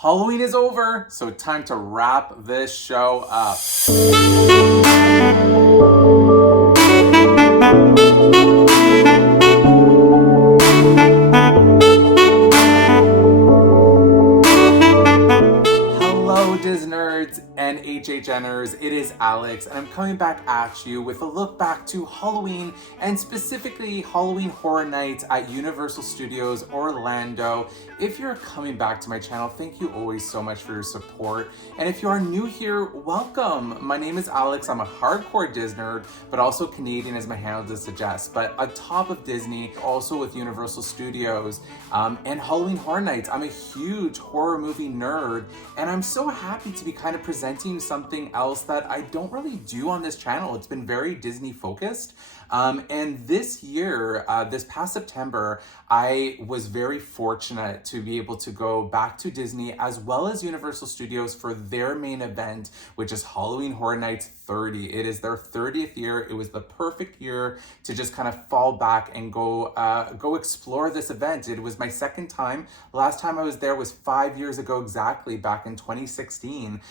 Halloween is over, so time to wrap this show up. Hello, Disnerds and HHNers. It is Alex, and I'm coming back at you with a look back to Halloween, and specifically Halloween Horror Nights at Universal Studios Orlando. If you're coming back to my channel, thank you always so much for your support. And if you are new here, welcome. My name is Alex. I'm a hardcore Disnerd, but also Canadian as my handle does suggest. But atop of Disney, also with Universal Studios and Halloween Horror Nights, I'm a huge horror movie nerd, and I'm so happy to be kind of presenting something else that I don't really do on this channel. It's been very Disney focused. And this year, this past September, I was very fortunate to be able to go back to Disney as well as Universal Studios for their main event, which is Halloween Horror Nights 30. It is their 30th year. It was the perfect year to just kind of fall back and go explore this event. It was my second time. Last time I was there was 5 years ago exactly, back in 2016,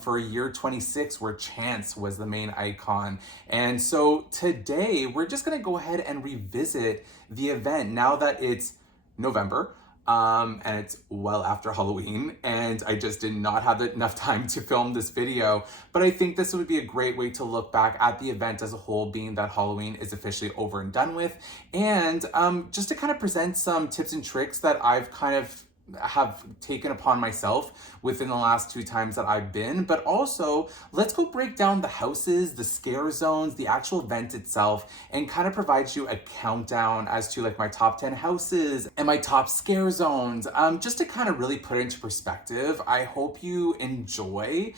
for year 26, where Chance was the main icon. And so today we're just gonna go ahead and revisit the event now that it's November. And it's well after Halloween, and I just did not have enough time to film this video, but I think this would be a great way to look back at the event as a whole, being that Halloween is officially over and done with, and just to kind of present some tips and tricks that I've kind of have taken upon myself within the last 2 times that I've been. But also, let's go break down the houses, the scare zones, the actual event itself, and kind of provide you a countdown as to like my top 10 houses and my top scare zones, just to kind of really put it into perspective. I hope you enjoy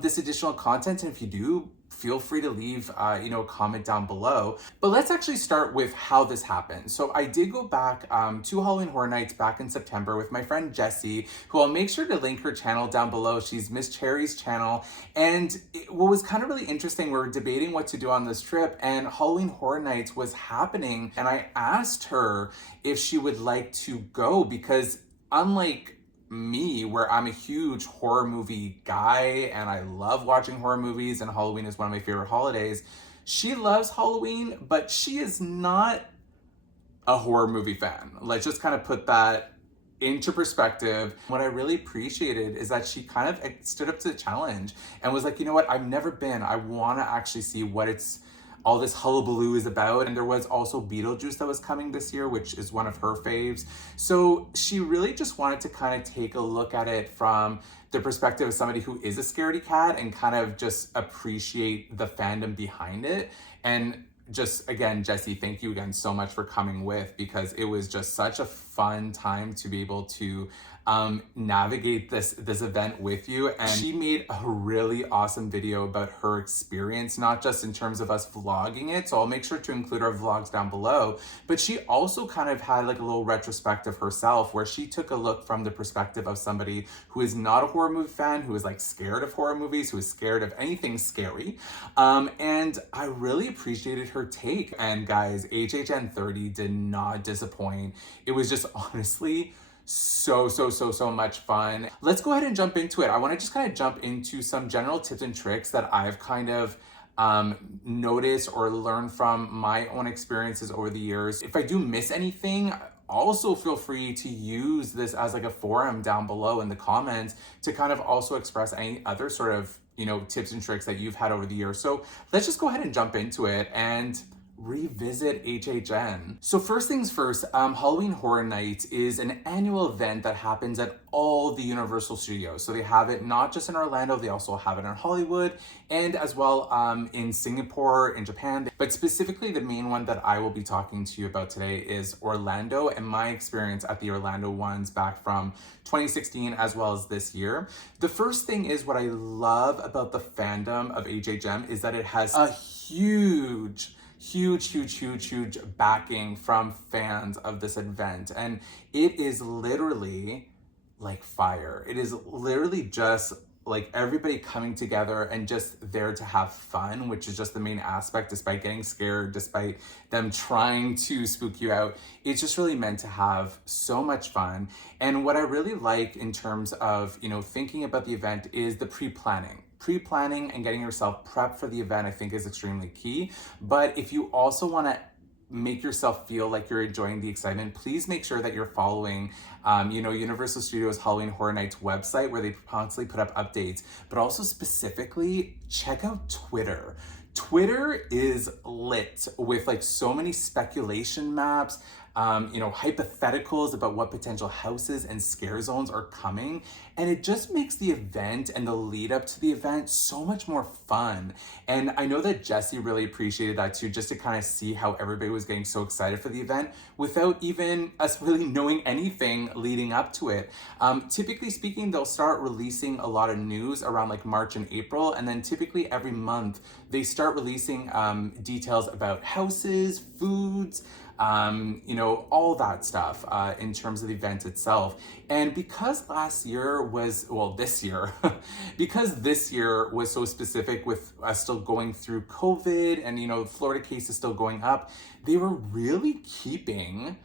this additional content, and if you do, feel free to leave a comment down below. But let's actually start with how this happened. So I did go back to Halloween Horror Nights back in September with my friend Jessie, who I'll make sure to link her channel down below. She's Miss Cherry's channel. And what was kind of really interesting, we were debating what to do on this trip, and Halloween Horror Nights was happening, and I asked her if she would like to go, because unlike me, where I'm a huge horror movie guy and I love watching horror movies, and Halloween is one of my favorite holidays, she loves Halloween, but she is not a horror movie fan. Let's just kind of put that into perspective. What I really appreciated is that she kind of stood up to the challenge and was like, you know what, I've never been. I want to actually see what all this hullabaloo is about. And there was also Beetlejuice that was coming this year, which is one of her faves. So she really just wanted to kind of take a look at it from the perspective of somebody who is a scaredy cat and kind of just appreciate the fandom behind it. And just, again, Jessie, thank you again so much for coming with, because it was just such a fun time to be able to navigate this event with you. And she made a really awesome video about her experience, not just in terms of us vlogging it, so I'll make sure to include our vlogs down below, but she also kind of had like a little retrospective herself, where she took a look from the perspective of somebody who is not a horror movie fan, who is like scared of horror movies, who is scared of anything scary. And I really appreciated her take. And guys, HHN30 did not disappoint. It was just honestly so much fun. Let's go ahead and jump into it. I want to just kind of jump into some general tips and tricks that I've kind of noticed or learned from my own experiences over the years. If I do miss anything, also feel free to use this as like a forum down below in the comments to kind of also express any other sort of, tips and tricks that you've had over the years. So let's just go ahead and jump into it and revisit HHN. So first things first, Halloween Horror Nights is an annual event that happens at all the Universal Studios. So they have it not just in Orlando, they also have it in Hollywood, and as well in Singapore, in Japan. But specifically the main one that I will be talking to you about today is Orlando, and my experience at the Orlando ones back from 2016 as well as this year. The first thing is, what I love about the fandom of HHN is that it has a huge backing from fans of this event, and it is literally like fire. It is literally just like everybody coming together and just there to have fun, which is just the main aspect, despite getting scared, despite them trying to spook you out. It's just really meant to have so much fun. And what I really like in terms of, thinking about the event is the pre-planning. Pre-planning and getting yourself prepped for the event, I think, is extremely key. But if you also want to make yourself feel like you're enjoying the excitement, please make sure that you're following, Universal Studios Halloween Horror Nights website, where they constantly put up updates, but also specifically check out Twitter. Twitter is lit with like so many speculation maps, hypotheticals about what potential houses and scare zones are coming. And it just makes the event and the lead up to the event so much more fun. And I know that Jesse really appreciated that too, just to kind of see how everybody was getting so excited for the event without even us really knowing anything leading up to it. Typically speaking, they'll start releasing a lot of news around like March and April. And then typically every month they start releasing details about houses, foods, all that stuff in terms of the event itself. And because this year, because this year was so specific with us still going through COVID and, Florida cases still going up, they were really keeping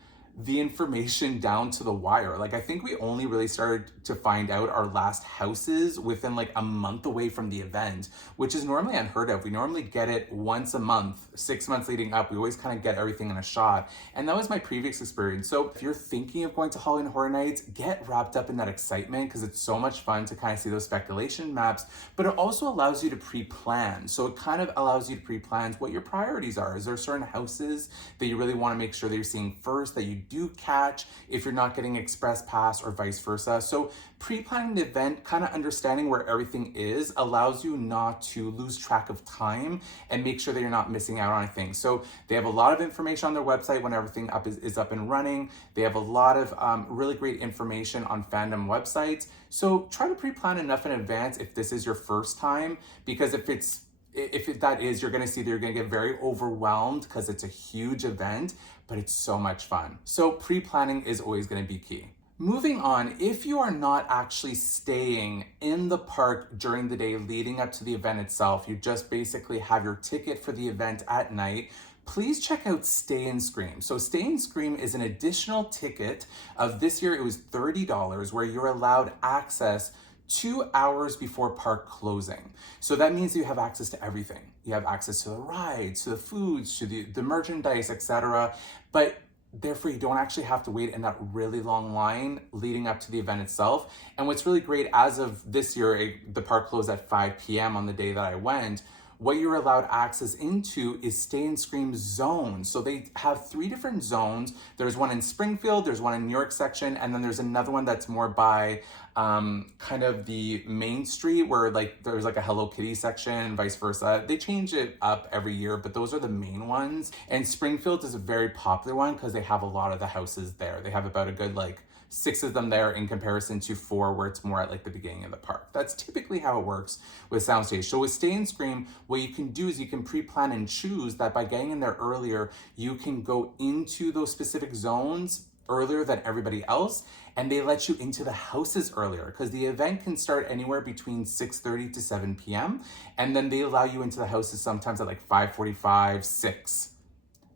the information down to the wire. Like, I think we only really started to find out our last houses within like a month away from the event, which is normally unheard of. We normally get it once a month, 6 months leading up. We always kind of get everything in a shot. And that was my previous experience. So if you're thinking of going to Halloween Horror Nights, get wrapped up in that excitement, because it's so much fun to kind of see those speculation maps, but it also allows you to pre-plan. So it kind of allows you to pre-plan what your priorities are. Is there certain houses that you really want to make sure that you're seeing first, that you do catch if you're not getting express pass, or vice versa? So pre-planning the event, kind of understanding where everything is, allows you not to lose track of time and make sure that you're not missing out on anything. So they have a lot of information on their website when everything is up and running. They have a lot of really great information on fandom websites. So try to pre-plan enough in advance if this is your first time, because if that is, you're going to see that you're going to get very overwhelmed because it's a huge event, but it's so much fun. So pre-planning is always going to be key. Moving on, if you are not actually staying in the park during the day leading up to the event itself, you just basically have your ticket for the event at night, please check out Stay and Scream. So Stay and Scream is an additional ticket of this year. It was $30, where you're allowed access 2 hours before park closing. So that means you have access to everything. You have access to the rides, to the foods, to the merchandise, etc. But therefore, you don't actually have to wait in that really long line leading up to the event itself. And what's really great, as of this year, the park closed at 5 p.m. on the day that I went. What you're allowed access into is Stay and Scream zones. So they have 3 different zones. There's one in Springfield, there's one in New York section, and then there's another one that's more by kind of the main street, where like there's like a Hello Kitty section and vice versa. They change it up every year, but those are the main ones. And Springfield is a very popular one because they have a lot of the houses there. They have about a good 6 of them there in comparison to 4 where it's more at like the beginning of the park. That's typically how it works with Soundstage. So with Stay and Scream, what you can do is you can pre-plan and choose that by getting in there earlier, you can go into those specific zones earlier than everybody else, and they let you into the houses earlier, because the event can start anywhere between 6:30 to 7 p.m. and then they allow you into the houses sometimes at like 5:45, 6.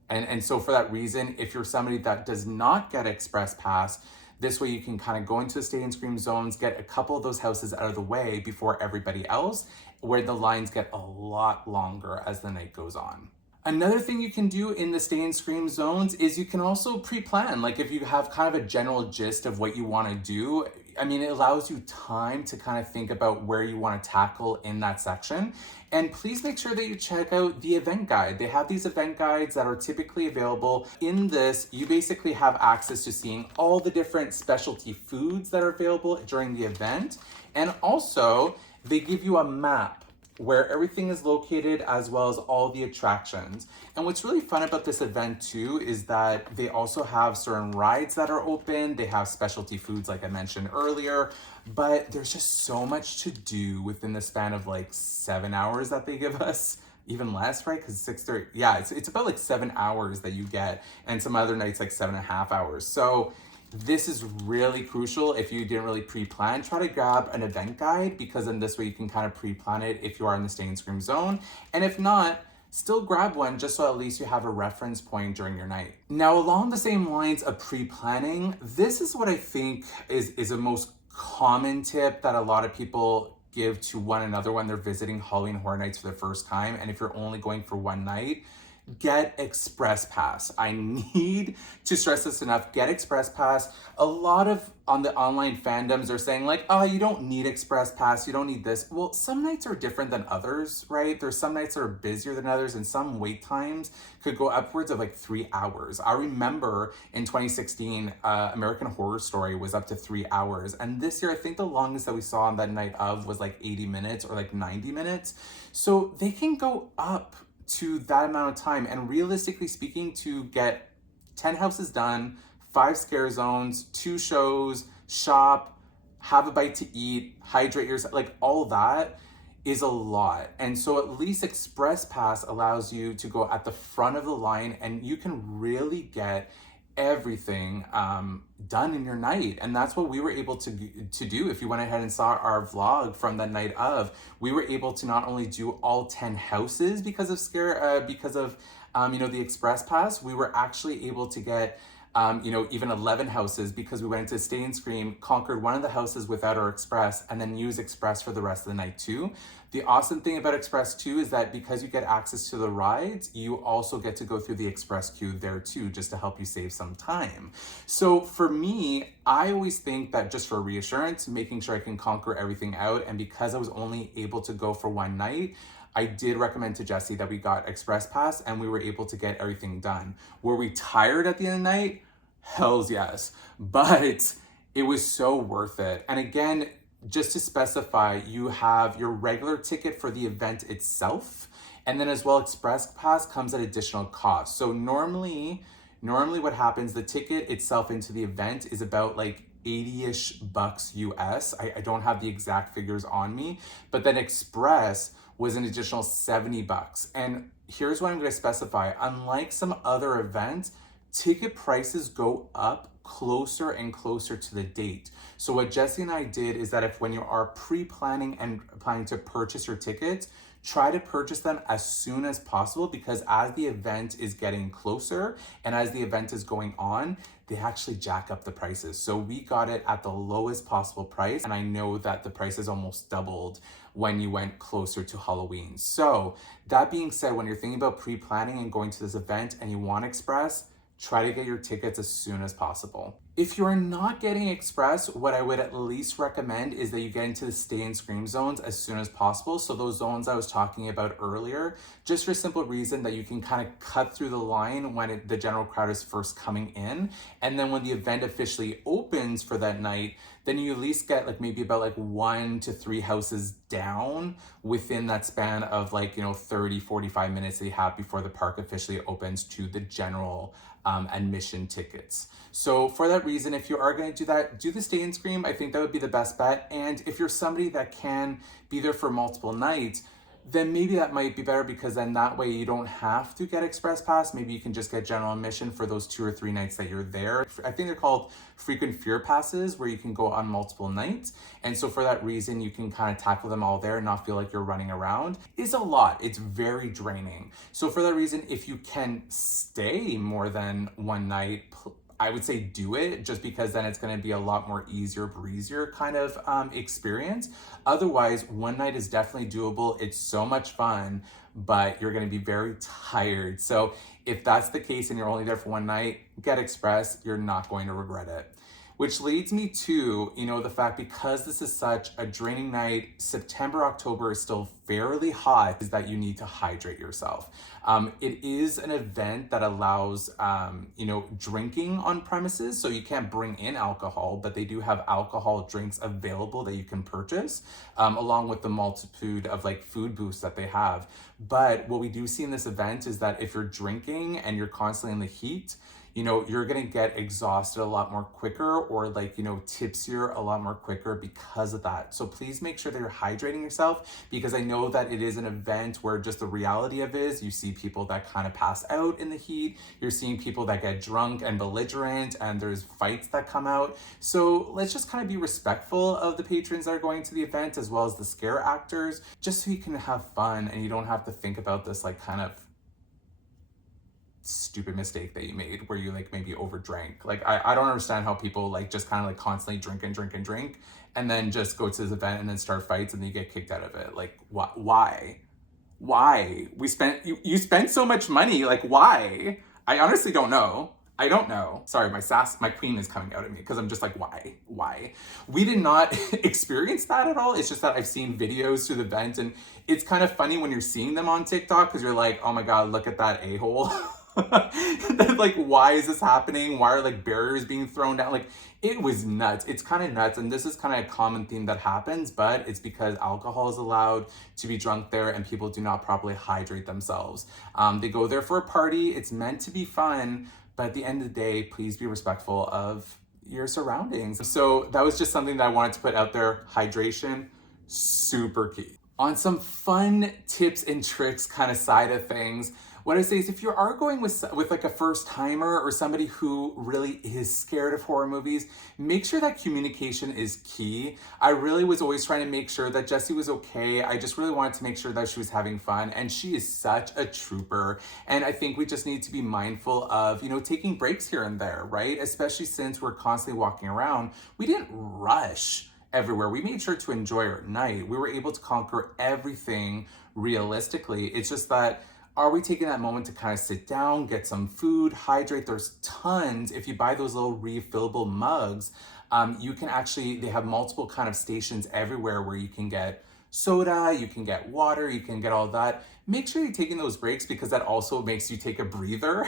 And so for that reason, if you're somebody that does not get Express Pass, this way you can kind of go into the Stay and Scream zones, get a couple of those houses out of the way before everybody else, where the lines get a lot longer as the night goes on. Another thing you can do in the Stay and Scream zones is you can also pre-plan. Like if you have kind of a general gist of what you want to do, it allows you time to kind of think about where you want to tackle in that section. And please make sure that you check out the event guide. They have these event guides that are typically available. In this, you basically have access to seeing all the different specialty foods that are available during the event. And also, they give you a map where everything is located, as well as all the attractions. And what's really fun about this event too is that they also have certain rides that are open. They have specialty foods like I mentioned earlier, but there's just so much to do within the span of 7 hours that they give us. Even less, right? Because 6:30, it's about 7 hours that you get, and some other nights 7.5 hours. So This is really crucial if you didn't really pre-plan. Try to grab an event guide, because in this way you can kind of pre-plan it if you are in the Stay and Scream zone. And if not, still grab one just so at least you have a reference point during your night. Now, along the same lines of pre-planning, this is what I think is a most common tip that a lot of people give to one another when they're visiting Halloween Horror Nights for the first time. And if you're only going for one night, get Express Pass. I need to stress this enough. Get Express Pass. A lot of on the online fandoms are saying like, oh, you don't need Express Pass, you don't need this. Well, some nights are different than others, right? There's some nights that are busier than others, and some wait times could go upwards of like 3 hours. I remember in 2016, American Horror Story was up to 3 hours. And this year, I think the longest that we saw on that night of was like 80 minutes or like 90 minutes. So they can go up to that amount of time. And realistically speaking, to get 10 houses done, 5 scare zones, 2 shows, shop, have a bite to eat, hydrate yourself, like all that is a lot. And so at least Express Pass allows you to go at the front of the line, and you can really get everything done in your night. And that's what we were able to do. If you went ahead and saw our vlog from the night of, we were able to not only do all 10 houses because of the Express Pass. We were actually able to get even 11 houses, because we went into Stay and Scream, conquered one of the houses without our Express, and then use Express for the rest of the night too. The awesome thing about Express too is that because you get access to the rides, you also get to go through the Express queue there too, just to help you save some time. So for me, I always think that just for reassurance, making sure I can conquer everything out, and because I was only able to go for one night, I did recommend to Jesse that we got Express Pass and we were able to get everything done. Were we tired at the end of the night? Hells yes. But it was so worth it. And again, just to specify, you have your regular ticket for the event itself, and then as well, Express Pass comes at additional cost. So normally what happens, the ticket itself into the event is about like 80-ish bucks US. I don't have the exact figures on me, but then Express was an additional 70 bucks. And here's what I'm going to specify. Unlike some other events, ticket prices go up closer and closer to the date. So what Jesse and I did is that if when you are pre-planning and planning to purchase your tickets, try to purchase them as soon as possible, because as the event is getting closer and as the event is going on, they actually jack up the prices. So we got it at the lowest possible price, and I know that the prices almost doubled when you went closer to Halloween. So that being said, when you're thinking about pre-planning and going to this event and you want Express, try to get your tickets as soon as possible. If you're not getting Express, what I would at least recommend is that you get into the Stay and Scream zones as soon as possible. So those zones I was talking about earlier, just for a simple reason that you can kind of cut through the line when the general crowd is first coming in. And then when the event officially opens for that night, then you at least get like maybe about like 1 to 3 houses down within that span of 30, 45 minutes that you have before the park officially opens to the general admission tickets. So for that reason, if you are going to do that, do the Stay and Scream. I think that would be the best bet. And if you're somebody that can be there for multiple nights, then maybe that might be better, because then that way you don't have to get Express Pass. Maybe you can just get general admission for those 2 or 3 nights that you're there. I think they're called frequent fear passes, where you can go on multiple nights. And so for that reason, you can kind of tackle them all there and not feel like you're running around. It's a lot. It's very draining. So for that reason, if you can stay more than one night, I would say do it, just because then it's going to be a lot more easier, breezier kind of experience. Otherwise, one night is definitely doable. It's so much fun, but you're going to be very tired. So if that's the case and you're only there for one night, get Express. You're not going to regret it. Which leads me to, the fact, because this is such a draining night, September, October is still fairly hot, is that you need to hydrate yourself. It is an event that allows, drinking on premises, so you can't bring in alcohol, but they do have alcohol drinks available that you can purchase, along with the multitude of food booths that they have. But what we do see in this event is that if you're drinking and you're constantly in the heat, you know, you're gonna get exhausted a lot more quicker, or like, you know, tipsier a lot more quicker because of that. So please make sure that you're hydrating yourself, because I know that it is an event where just the reality of it is you see people that kind of pass out in the heat, you're seeing people that get drunk and belligerent, and there's fights that come out. So let's just kind of be respectful of the patrons that are going to the event, as well as the scare actors, just so you can have fun and you don't have to think about this like kind of stupid mistake that you made where you like maybe overdrank. Like I don't understand how people like just kind of like constantly drink and then just go to this event and then start fights and then you get kicked out of it. Like why you spent so much money, like why? I honestly don't know. I don't know. Sorry, my queen is coming out at me because I'm just like, why? We did not experience that at all. It's just that I've seen videos through the event, and it's kind of funny when you're seeing them on TikTok because you're like, oh my God, look at that a-hole. Like, why is this happening? Why are like barriers being thrown down? Like, it was nuts. It's kind of nuts. And this is kind of a common theme that happens, but it's because alcohol is allowed to be drunk there and people do not properly hydrate themselves. They go there for a party. It's meant to be fun. But at the end of the day, please be respectful of your surroundings. So that was just something that I wanted to put out there. Hydration, super key. On some fun tips and tricks kind of side of things, what I say is if you are going with like a first timer or somebody who really is scared of horror movies, make sure that communication is key. I really was always trying to make sure that Jessie was okay. I just really wanted to make sure that she was having fun, and she is such a trooper. And I think we just need to be mindful of, you know, taking breaks here and there, right? Especially since we're constantly walking around. We didn't rush everywhere. We made sure to enjoy our night. We were able to conquer everything realistically. It's just that, are we taking that moment to kind of sit down, get some food, hydrate? There's tons. If you buy those little refillable mugs, you can actually, they have multiple kind of stations everywhere where you can get soda, you can get water, you can get all that. Make sure you're taking those breaks, because that also makes you take a breather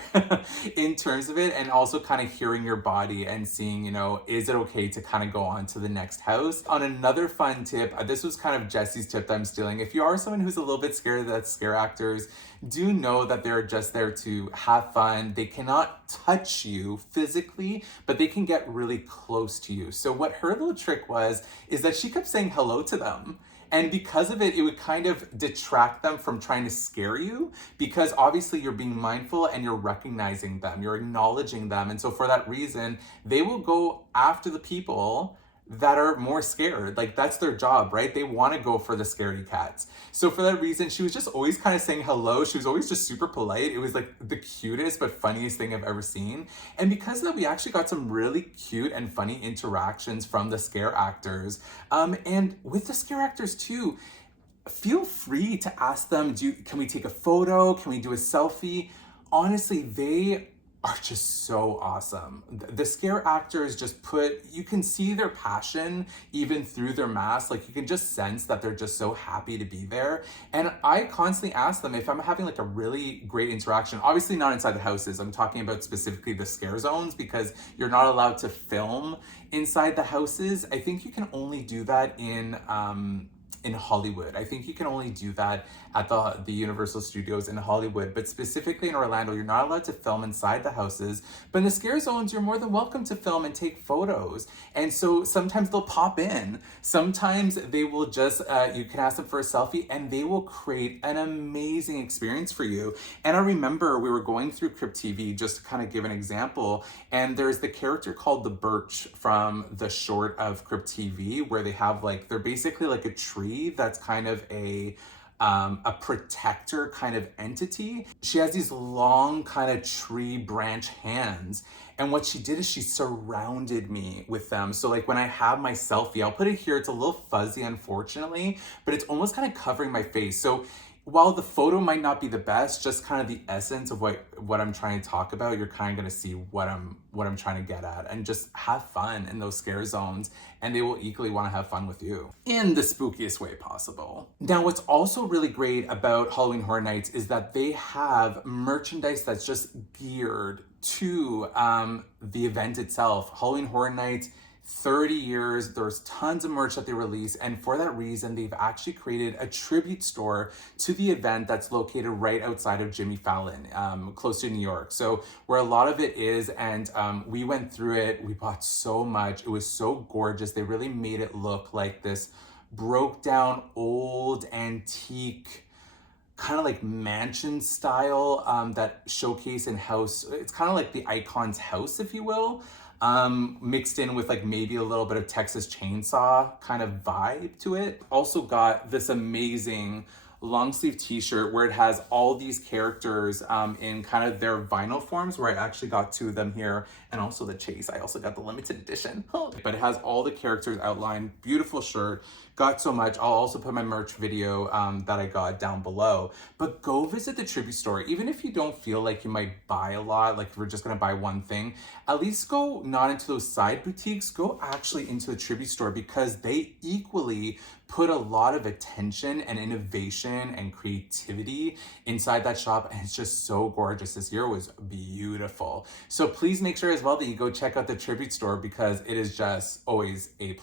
in terms of it, and also kind of hearing your body and seeing, you know, is it okay to kind of go on to the next house? On another fun tip, this was kind of Jessie's tip that I'm stealing. If you are someone who's a little bit scared that scare actors, do know that they're just there to have fun. They cannot touch you physically, but they can get really close to you. So what her little trick was, is that she kept saying hello to them. And because of it, it would kind of detract them from trying to scare you, because obviously you're being mindful and you're recognizing them, you're acknowledging them. And so for that reason, they will go after the people that are more scared. Like, that's their job, right? They want to go for the scaredy cats. So for that reason, she was just always kind of saying hello. She was always just super polite. It was like the cutest but funniest thing I've ever seen. And because of that, we actually got some really cute and funny interactions from the scare actors. And with the scare actors too, feel free to ask them, can we take a photo? Can we do a selfie? Honestly, they are just so awesome. The scare actors just you can see their passion even through their mask. Like, you can just sense that they're just so happy to be there. And I constantly ask them if I'm having like a really great interaction, obviously not inside the houses. I'm talking about specifically the scare zones, because you're not allowed to film inside the houses. I think you can only do that in Hollywood. I think you can only do that at the Universal Studios in Hollywood, but specifically in Orlando, you're not allowed to film inside the houses. But in the scare zones, you're more than welcome to film and take photos. And so sometimes they'll pop in. Sometimes they will just, you can ask them for a selfie and they will create an amazing experience for you. And I remember we were going through Crypt TV, just to kind of give an example, and there's the character called the Birch from the short of Crypt TV, where they have like, they're basically like a tree that's kind of a protector kind of entity. She has these long kind of tree branch hands. And what she did is she surrounded me with them. So like when I have my selfie, I'll put it here. It's a little fuzzy, unfortunately, but it's almost kind of covering my face. So while the photo might not be the best, just kind of the essence of what I'm trying to talk about, you're kind of going to see what I'm trying to get at, and just have fun in those scare zones, and they will equally want to have fun with you in the spookiest way possible. Now, what's also really great about Halloween Horror Nights is that they have merchandise that's just geared to the event itself. Halloween Horror Nights 30 years. There's tons of merch that they release, and for that reason, they've actually created a tribute store to the event that's located right outside of Jimmy Fallon, close to New York. So where a lot of it is, and we went through it, we bought so much. It was so gorgeous. They really made it look like this broke down old antique kind of like mansion style that showcase in house. It's kind of like the Icon's house, if you will, mixed in with like maybe a little bit of Texas Chainsaw kind of vibe to it. Also got this amazing long sleeve t-shirt where it has all these characters in kind of their vinyl forms, where I actually got two of them here, and also the chase. I also got the limited edition, but it has all the characters outlined. Beautiful shirt. Got so much. I'll also put my merch video that I got down below. But go visit the tribute store. Even if you don't feel like you might buy a lot, like if we're just gonna buy one thing, at least go not into those side boutiques, go actually into the tribute store, because they equally put a lot of attention and innovation and creativity inside that shop, and it's just so gorgeous. This year was beautiful. So please make sure as well that you go check out the tribute store, because it is just always A+.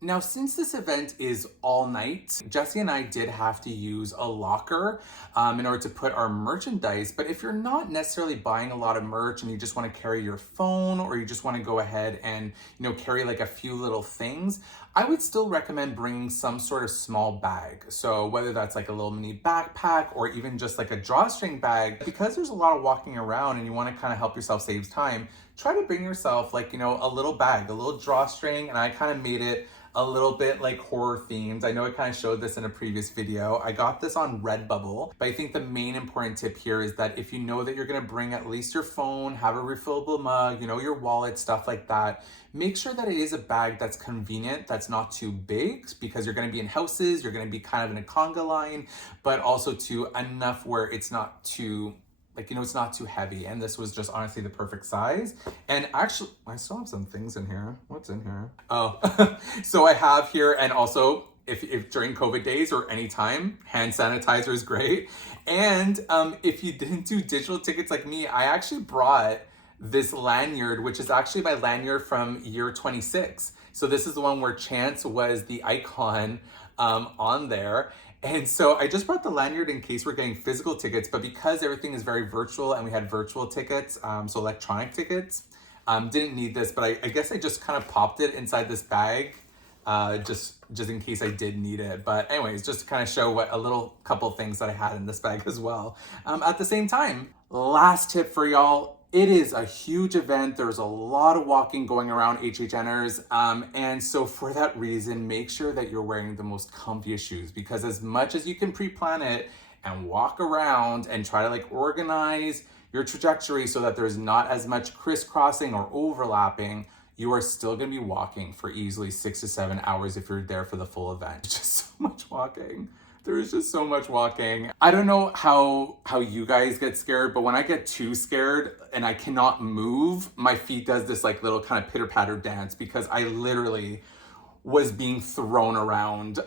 Now, since this event is all night, Jesse and I did have to use a locker in order to put our merchandise. But if you're not necessarily buying a lot of merch and you just want to carry your phone, or you just want to go ahead and, carry like a few little things, I would still recommend bringing some sort of small bag. So whether that's like a little mini backpack or even just like a drawstring bag, because there's a lot of walking around and you want to kind of help yourself save time, try to bring yourself like, a little bag, a little drawstring. And I kind of made it a little bit like horror themed. I know I kind of showed this in a previous video. I got this on Redbubble, but I think the main important tip here is that if you know that you're gonna bring at least your phone, have a refillable mug, your wallet, stuff like that, make sure that it is a bag that's convenient, that's not too big, because you're gonna be in houses, you're gonna be kind of in a conga line, but also too enough where it's not too it's not too heavy. And this was just honestly the perfect size. And actually, I still have some things in here. What's in here? Oh, so I have here, and also if during COVID days or anytime, hand sanitizer is great. And if you didn't do digital tickets like me, I actually brought this lanyard, which is actually my lanyard from year 26. So this is the one where Chance was the icon on there. And so I just brought the lanyard in case we're getting physical tickets, but because everything is very virtual and we had virtual tickets, so electronic tickets, didn't need this, but I guess I just kind of popped it inside this bag, just in case I did need it. But anyways, just to kind of show what a little couple things that I had in this bag as well. At the same time, last tip for y'all, it is a huge event. There's a lot of walking going around HHNers. And so for that reason, make sure that you're wearing the most comfiest shoes, because as much as you can pre-plan it and walk around and try to like organize your trajectory so that there's not as much crisscrossing or overlapping, you are still gonna be walking for easily 6 to 7 hours if you're there for the full event. It's just so much walking. There is just so much walking. I don't know how you guys get scared, but when I get too scared and I cannot move, my feet does this like little kind of pitter-patter dance, because I literally was being thrown around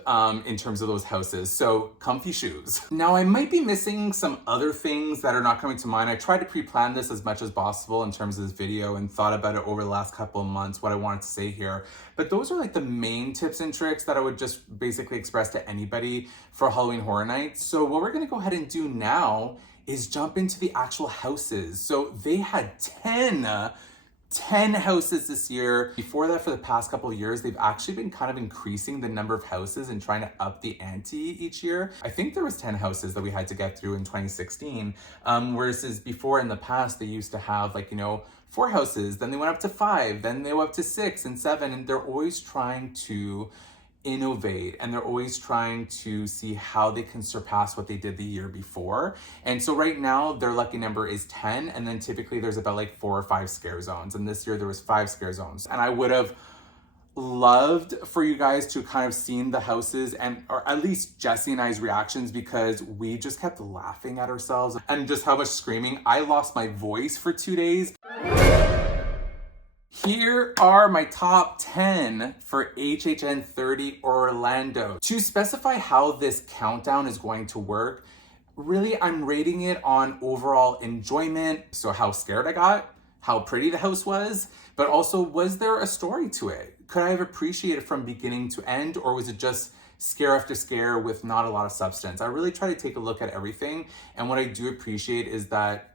in terms of those houses. So comfy shoes. Now I might be missing some other things that are not coming to mind. I tried to pre-plan this as much as possible in terms of this video and thought about it over the last couple of months, what I wanted to say here. But those are like the main tips and tricks that I would just basically express to anybody for Halloween Horror Nights. So what we're gonna go ahead and do now is jump into the actual houses. So they had 10 houses this year. Before that, for the past couple of years, they've actually been kind of increasing the number of houses and trying to up the ante each year. I think there was 10 houses that we had to get through in 2016. Whereas before in the past, they used to have 4 houses, then they went up to 5, then they went up to 6 and 7, and they're always trying to innovate, and they're always trying to see how they can surpass what they did the year before. And so right now their lucky number is 10, and then typically there's about 4 or 5 scare zones, and this year there was 5 scare zones. And I would have loved for you guys to kind of seen the houses, and or at least Jesse and I's reactions, because we just kept laughing at ourselves and just how much screaming. I lost my voice for 2 days. Here are my top 10 for HHN30 Orlando. To specify how this countdown is going to work, really I'm rating it on overall enjoyment, so how scared I got, how pretty the house was, but also, was there a story to it? Could I have appreciated it from beginning to end, or was it just scare after scare with not a lot of substance? I really try to take a look at everything, and what I do appreciate is that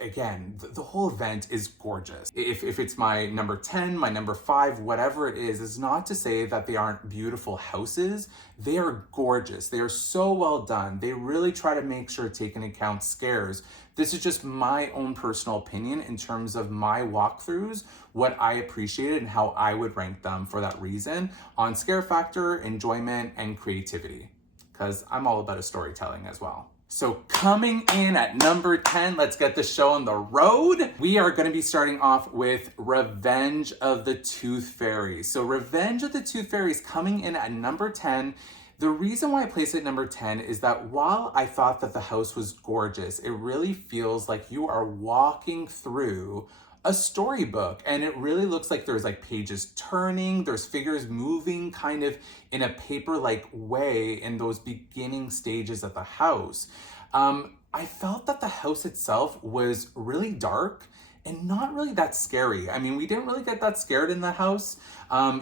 again, the whole event is gorgeous. If it's my number 10, my number 5, whatever it is not to say that they aren't beautiful houses. They are gorgeous. They are so well done. They really try to make sure to take into account scares. This is just my own personal opinion in terms of my walkthroughs, what I appreciated and how I would rank them for that reason on scare factor, enjoyment, and creativity, because I'm all about a storytelling as well. So coming in at number 10, let's get the show on the road. We are going to be starting off with Revenge of the Tooth Fairy. So Revenge of the Tooth Fairy is coming in at number 10. The reason why I placed it at number 10 is that while I thought that the house was gorgeous, it really feels like you are walking through a storybook, and it really looks like there's like pages turning, there's figures moving kind of in a paper-like way in those beginning stages of the house. I felt that the house itself was really dark and not really that scary. I mean, we didn't really get that scared in the house,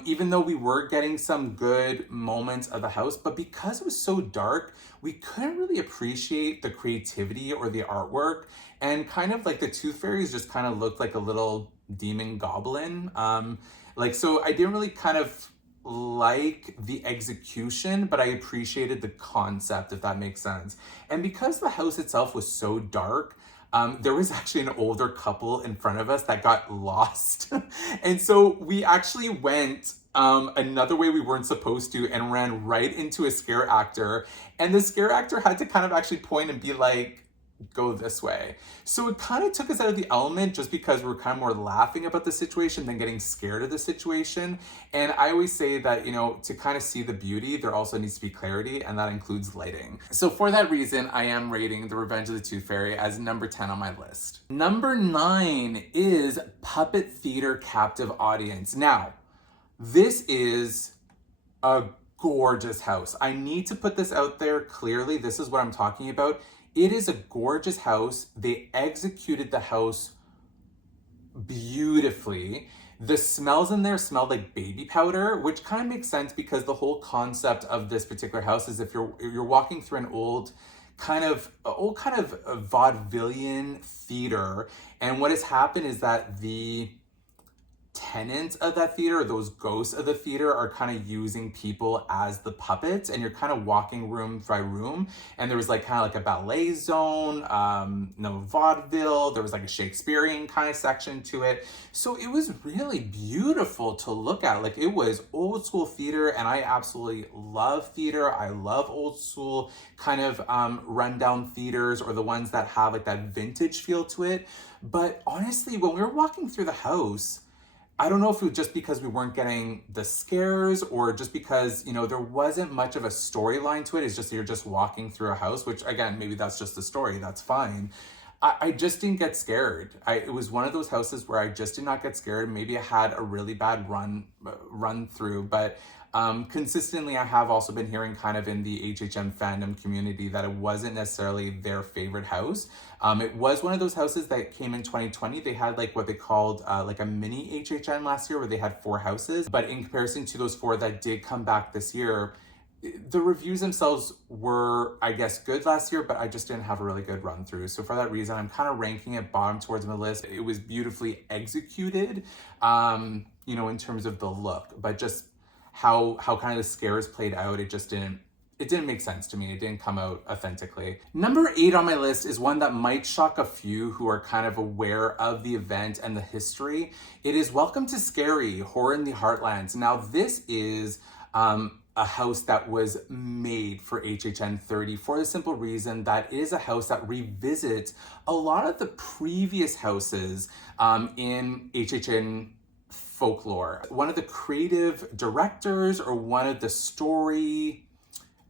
even though we were getting some good moments of the house, but because it was so dark, we couldn't really appreciate the creativity or the artwork, and kind of like the tooth fairies just kind of looked like a little demon goblin. So I didn't really kind of like the execution, but I appreciated the concept, if that makes sense. And because the house itself was so dark, there was actually an older couple in front of us that got lost. And so we actually went another way we weren't supposed to and ran right into a scare actor. And the scare actor had to kind of actually point and be like, go this way. So it kind of took us out of the element just because we were kind of more laughing about the situation than getting scared of the situation. And I always say that, you know, to kind of see the beauty, there also needs to be clarity, and that includes lighting. So for that reason, I am rating The Revenge of the Tooth Fairy as number 10 on my list. Number 9 is Puppet Theater Captive Audience. Now, this is a gorgeous house. I need to put this out there clearly. This is what I'm talking about. It is a gorgeous house. They executed the house beautifully. The smells in there smelled like baby powder, which kind of makes sense because the whole concept of this particular house is if you're walking through an old kind of vaudevillian theater, and what has happened is that the tenants of that theater, or those ghosts of the theater, are kind of using people as the puppets, and you're kind of walking room by room, and there was like kind of like a ballet zone, vaudeville, there was like a Shakespearean kind of section to it. So it was really beautiful to look at. Like, it was old school theater, and I absolutely love theater. I love old school kind of rundown theaters, or the ones that have like that vintage feel to it. But honestly, when we were walking through the house, I don't know if it was just because we weren't getting the scares, or just because, you know, there wasn't much of a storyline to it. It's just you're just walking through a house, which again, maybe that's just the story. That's fine. I just didn't get scared. It was one of those houses where I just did not get scared. Maybe I had a really bad run through, but consistently I have also been hearing kind of in the HHN fandom community that it wasn't necessarily their favorite house. It was one of those houses that came in 2020. They had like what they called like a mini HHN last year, where they had 4 houses. But in comparison to those 4 that did come back this year, the reviews themselves were, I guess, good last year, but I just didn't have a really good run through. So for that reason, I'm kind of ranking it bottom towards my list. It was beautifully executed, you know, in terms of the look, but just how kind of the scares played out, it didn't make sense to me. It didn't come out authentically. Number 8 on my list is one that might shock a few who are kind of aware of the event and the history. It is Welcome to Scary, Horror in the Heartlands. Now, this is a house that was made for HHN30 for the simple reason that it is a house that revisits a lot of the previous houses in HHN folklore. One of the creative directors, or one of the story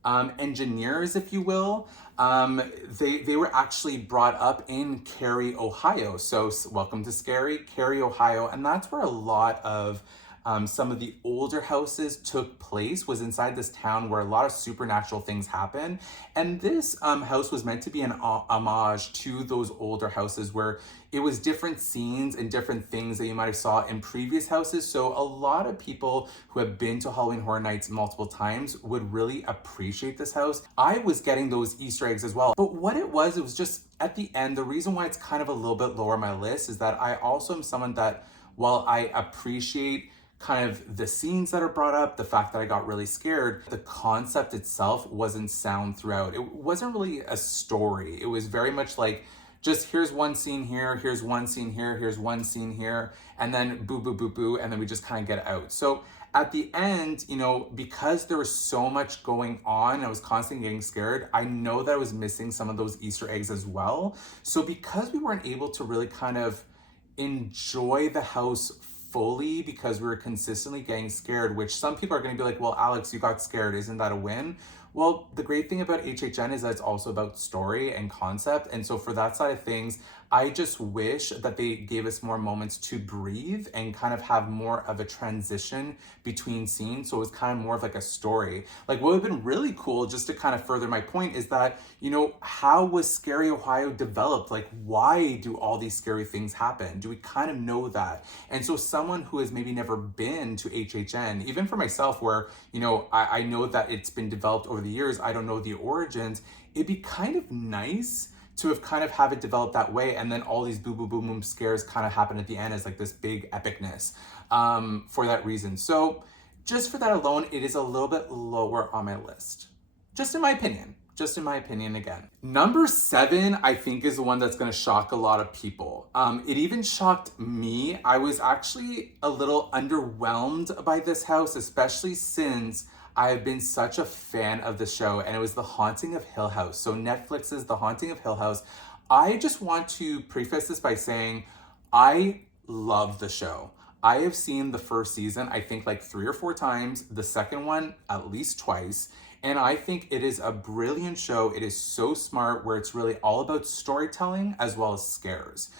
engineers, if you will, they were actually brought up in Cary, Ohio. So Welcome to Scary, Cary, Ohio, and that's where a lot of some of the older houses took place was inside this town where a lot of supernatural things happen. And this house was meant to be an homage to those older houses where it was different scenes and different things that you might have saw in previous houses. So a lot of people who have been to Halloween Horror Nights multiple times would really appreciate this house. I was getting those Easter eggs as well. But what it was just at the end, the reason why it's kind of a little bit lower on my list is that I also am someone that, while I appreciate kind of the scenes that are brought up, the fact that I got really scared, the concept itself wasn't sound throughout. It wasn't really a story. It was very much like, just here's one scene here, here's one scene here, here's one scene here, and then boo, boo, boo, boo, and then we just kind of get out. So at the end, you know, because there was so much going on, I was constantly getting scared, I know that I was missing some of those Easter eggs as well. So because we weren't able to really kind of enjoy the house fully because we were consistently getting scared, which some people are going to be like, well, Alex, you got scared. Isn't that a win? Well, the great thing about HHN is that it's also about story and concept. And so for that side of things, I just wish that they gave us more moments to breathe and kind of have more of a transition between scenes. So it was kind of more of like a story. Like what would have been really cool, just to kind of further my point, is that, you know, how was Scary Ohio developed? Like, why do all these scary things happen? Do we kind of know that? And so someone who has maybe never been to HHN, even for myself, where, you know, I know that it's been developed over the years, I don't know the origins, it'd be kind of nice to have kind of have it develop that way, and then all these boo boo boom boom scares kind of happen at the end as like this big epicness for that reason. So just for that alone, it is a little bit lower on my list, just in my opinion. Just in my opinion again. Number 7, I think, is the one that's gonna shock a lot of people. It even shocked me. I was actually a little underwhelmed by this house, especially since I have been such a fan of the show, and it was The Haunting of Hill House. So Netflix's The Haunting of Hill House. I just want to preface this by saying I love the show. I have seen the first season, I think like 3 or 4 times, the second one at least twice. And I think it is a brilliant show. It is so smart, where it's really all about storytelling as well as scares.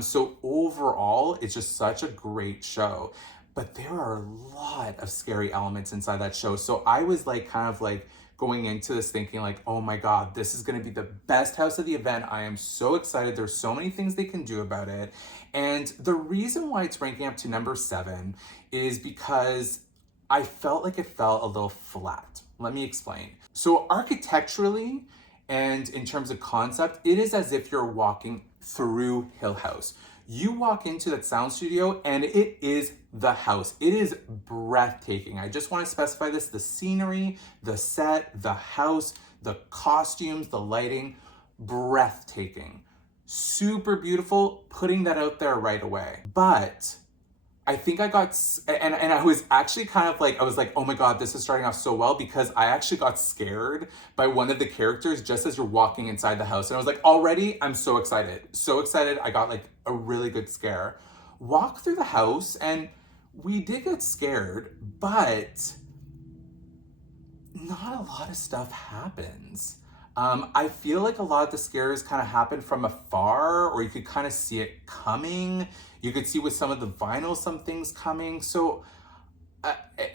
So overall, it's just such a great show. But there are a lot of scary elements inside that show. So I was like kind of like going into this thinking like, oh my God, this is gonna be the best house of the event. I am so excited. There's so many things they can do about it. And the reason why it's ranking up to number 7 is because I felt like it fell a little flat. Let me explain. So architecturally and in terms of concept, it is as if you're walking through Hill House. You walk into that sound studio and it is the house. It is breathtaking. I just want to specify this: the scenery, the set, the house, the costumes, the lighting, breathtaking. Super beautiful, putting that out there right away. But I think I got, and I was actually kind of like, I was like, oh my God, this is starting off so well, because I actually got scared by one of the characters just as you're walking inside the house. And I was like, already, I'm so excited. So excited. I got like a really good scare. Walk through the house and we did get scared, but not a lot of stuff happens. I feel like a lot of the scares kind of happen from afar, or you could kind of see it coming. You could see with some of the vinyl, some things coming. So,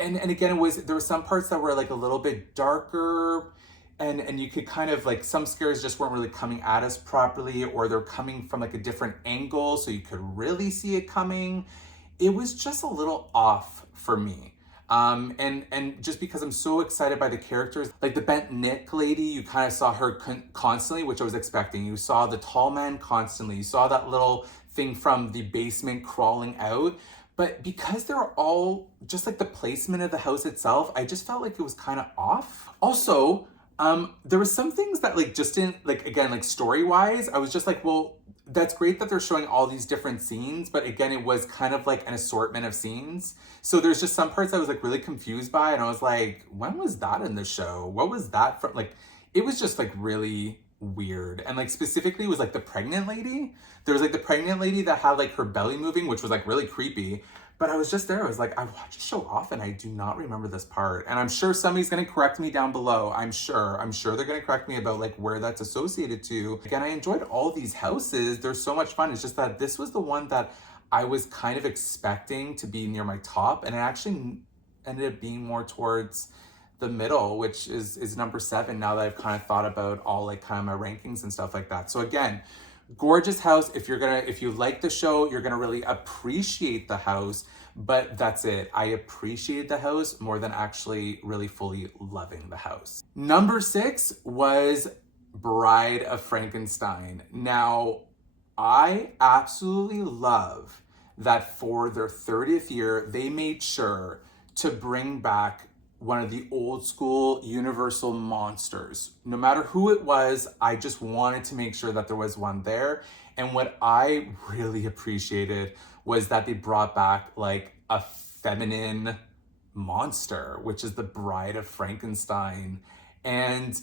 and again, there were some parts that were like a little bit darker, and you could kind of like, some scares just weren't really coming at us properly, or they're coming from like a different angle, so you could really see it coming. It was just a little off for me. And just because I'm so excited by the characters, like the bent Nick lady, you kind of saw her constantly, which I was expecting. You saw the tall man constantly. You saw that little thing from the basement crawling out. But because they're all just like the placement of the house itself, I just felt like it was kind of off. Also, there were some things that like just didn't, like, again, like story-wise, I was just like, well, that's great that they're showing all these different scenes, but again, it was kind of like an assortment of scenes. So there's just some parts I was like really confused by, and I was like, when was that in the show? What was that from? Like, it was just like really weird. And like specifically, it was like the pregnant lady. There was like the pregnant lady that had like her belly moving, which was like really creepy. But I was just there. I was like, I watched the show often. I do not remember this part. And I'm sure somebody's going to correct me down below. I'm sure they're going to correct me about like where that's associated to. Again, I enjoyed all these houses. They're so much fun. It's just that this was the one that I was kind of expecting to be near my top, and it actually ended up being more towards the middle, which is number 7 now that I've kind of thought about all like kind of my rankings and stuff like that. So again, gorgeous house. If you like the show, you're gonna really appreciate the house, but that's it. I appreciated the house more than actually really fully loving the house. Number 6 was Bride of Frankenstein. Now, I absolutely love that for their 30th year, they made sure to bring back one of the old school Universal monsters. No matter who it was, I just wanted to make sure that there was one there. And what I really appreciated was that they brought back like a feminine monster, which is the Bride of Frankenstein. And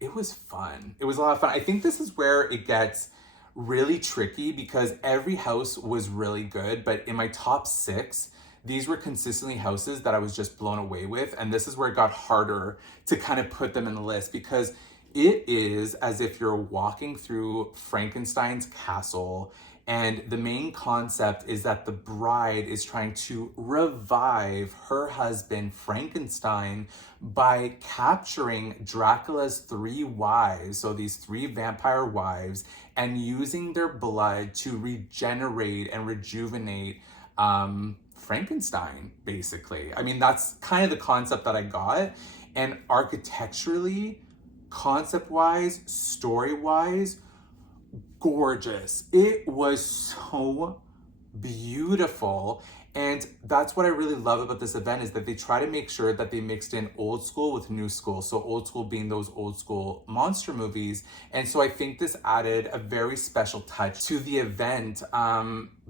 it was fun. It was a lot of fun. I think this is where it gets really tricky because every house was really good, but in my top 6, these were consistently houses that I was just blown away with. And this is where it got harder to kind of put them in the list because it is as if you're walking through Frankenstein's castle. And the main concept is that the bride is trying to revive her husband, Frankenstein, by capturing Dracula's 3 wives, so these 3 vampire wives, and using their blood to regenerate and rejuvenate Frankenstein, basically. I mean, that's kind of the concept that I got. And architecturally, concept-wise, story-wise, gorgeous. It was so beautiful. And that's what I really love about this event is that they try to make sure that they mixed in old school with new school. So old school being those old school monster movies. And so I think this added a very special touch to the event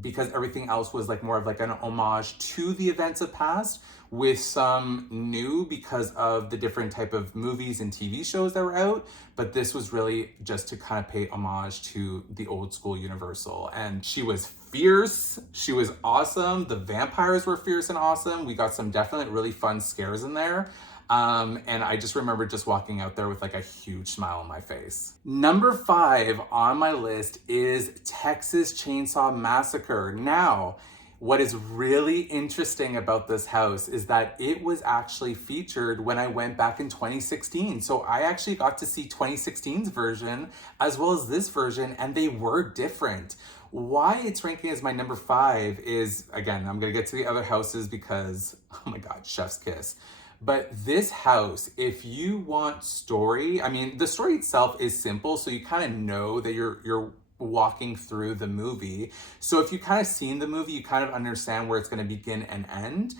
because everything else was like more of like an homage to the events of past with some new because of the different type of movies and TV shows that were out. But this was really just to kind of pay homage to the old school Universal. And she was fierce. She was awesome. The vampires were fierce and awesome. We got some definite really fun scares in there. And I just remember just walking out there with like a huge smile on my face. Number 5 on my list is Texas Chainsaw Massacre. Now, what is really interesting about this house is that it was actually featured when I went back in 2016. So I actually got to see 2016's version as well as this version, and they were different. Why it's ranking as my number 5 is, again, I'm gonna get to the other houses because, oh my God, chef's kiss. But this house, if you want story, I mean, the story itself is simple, so you kind of know that you're walking through the movie. So if you kind of seen the movie, you kind of understand where it's going to begin and end.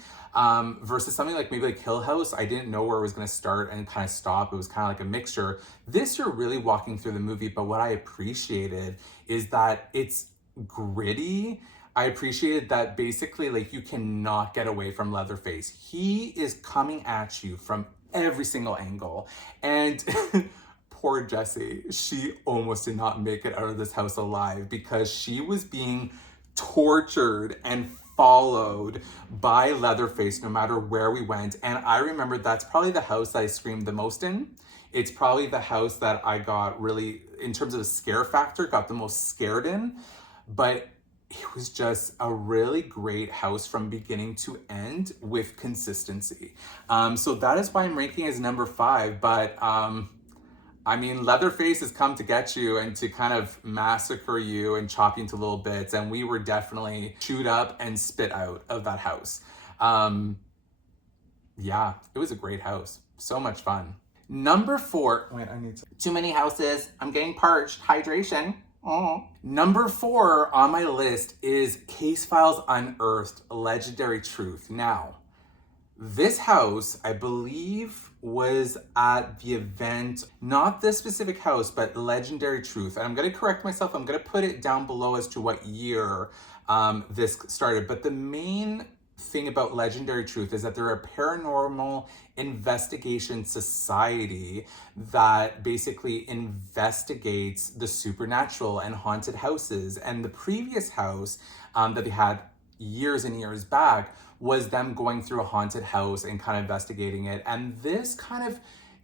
Versus something like maybe like Hill House, I didn't know where it was going to start and kind of stop. It was kind of like a mixture. This, you're really walking through the movie, but what I appreciated is that it's gritty. I appreciated that basically like you cannot get away from Leatherface. He is coming at you from every single angle. And poor Jessie, she almost did not make it out of this house alive because she was being tortured and followed by Leatherface no matter where we went. And I remember that's probably the house that I screamed the most in. It's probably the house that I got really, in terms of the scare factor, got the most scared in. But it was just a really great house from beginning to end with consistency. So that is why I'm ranking as number 5. But I mean, Leatherface has come to get you and to kind of massacre you and chop you into little bits. And we were definitely chewed up and spit out of that house. Yeah, it was a great house. So much fun. Number 4, wait, I need to, too many houses. I'm getting parched, hydration. Oh. Number 4 on my list is Case Files Unearthed, Legendary Truth. Now, this house, I believe, was at the event, not this specific house, but Legendary Truth. And I'm going to correct myself. I'm going to put it down below as to what year this started. But the main thing about Legendary Truth is that they're a paranormal investigation society that basically investigates the supernatural and haunted houses. And the previous house that they had years and years back was them going through a haunted house and kind of investigating it. And this kind of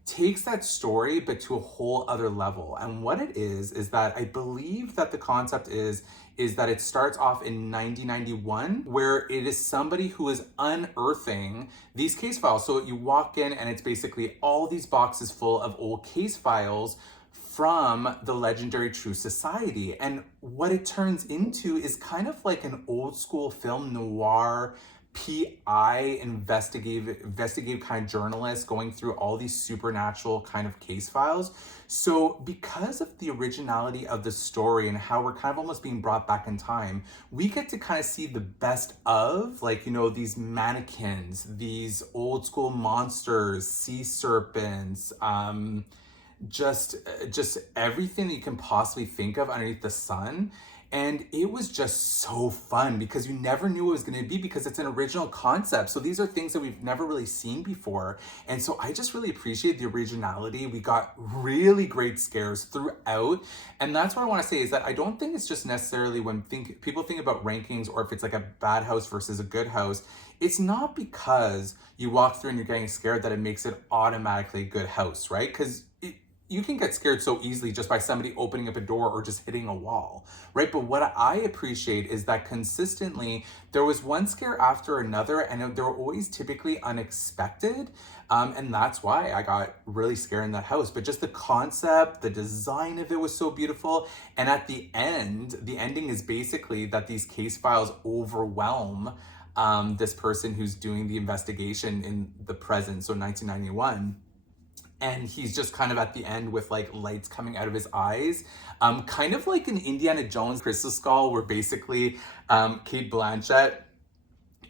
takes that story but to a whole other level. And what it is that I believe that the concept is that it starts off in 1991, where it is somebody who is unearthing these case files. So you walk in and it's basically all these boxes full of old case files from the legendary True Society. And what it turns into is kind of like an old school film noir PI investigative kind of journalist going through all these supernatural kind of case files. So because of the originality of the story and how we're kind of almost being brought back in time, we get to kind of see the best of, like, you know, these mannequins, these old school monsters, sea serpents, just everything that you can possibly think of underneath the sun. And it was just so fun because you never knew what it was going to be, because it's an original concept. So these are things that we've never really seen before. And so I just really appreciate the originality. We got really great scares throughout. And that's what I want to say, is that I don't think it's just necessarily when people think about rankings, or if it's like a bad house versus a good house, it's not because you walk through and you're getting scared that it makes it automatically a good house, right? Because you can get scared so easily just by somebody opening up a door or just hitting a wall, right? But what I appreciate is that consistently there was one scare after another, and they were always typically unexpected. And that's why I got really scared in that house. But just the concept, the design of it was so beautiful. And at the end, the ending is basically that these case files overwhelm this person who's doing the investigation in the present, so 1991. And he's just kind of at the end with like lights coming out of his eyes. Kind of like an Indiana Jones Crystal Skull, where basically Kate Blanchett,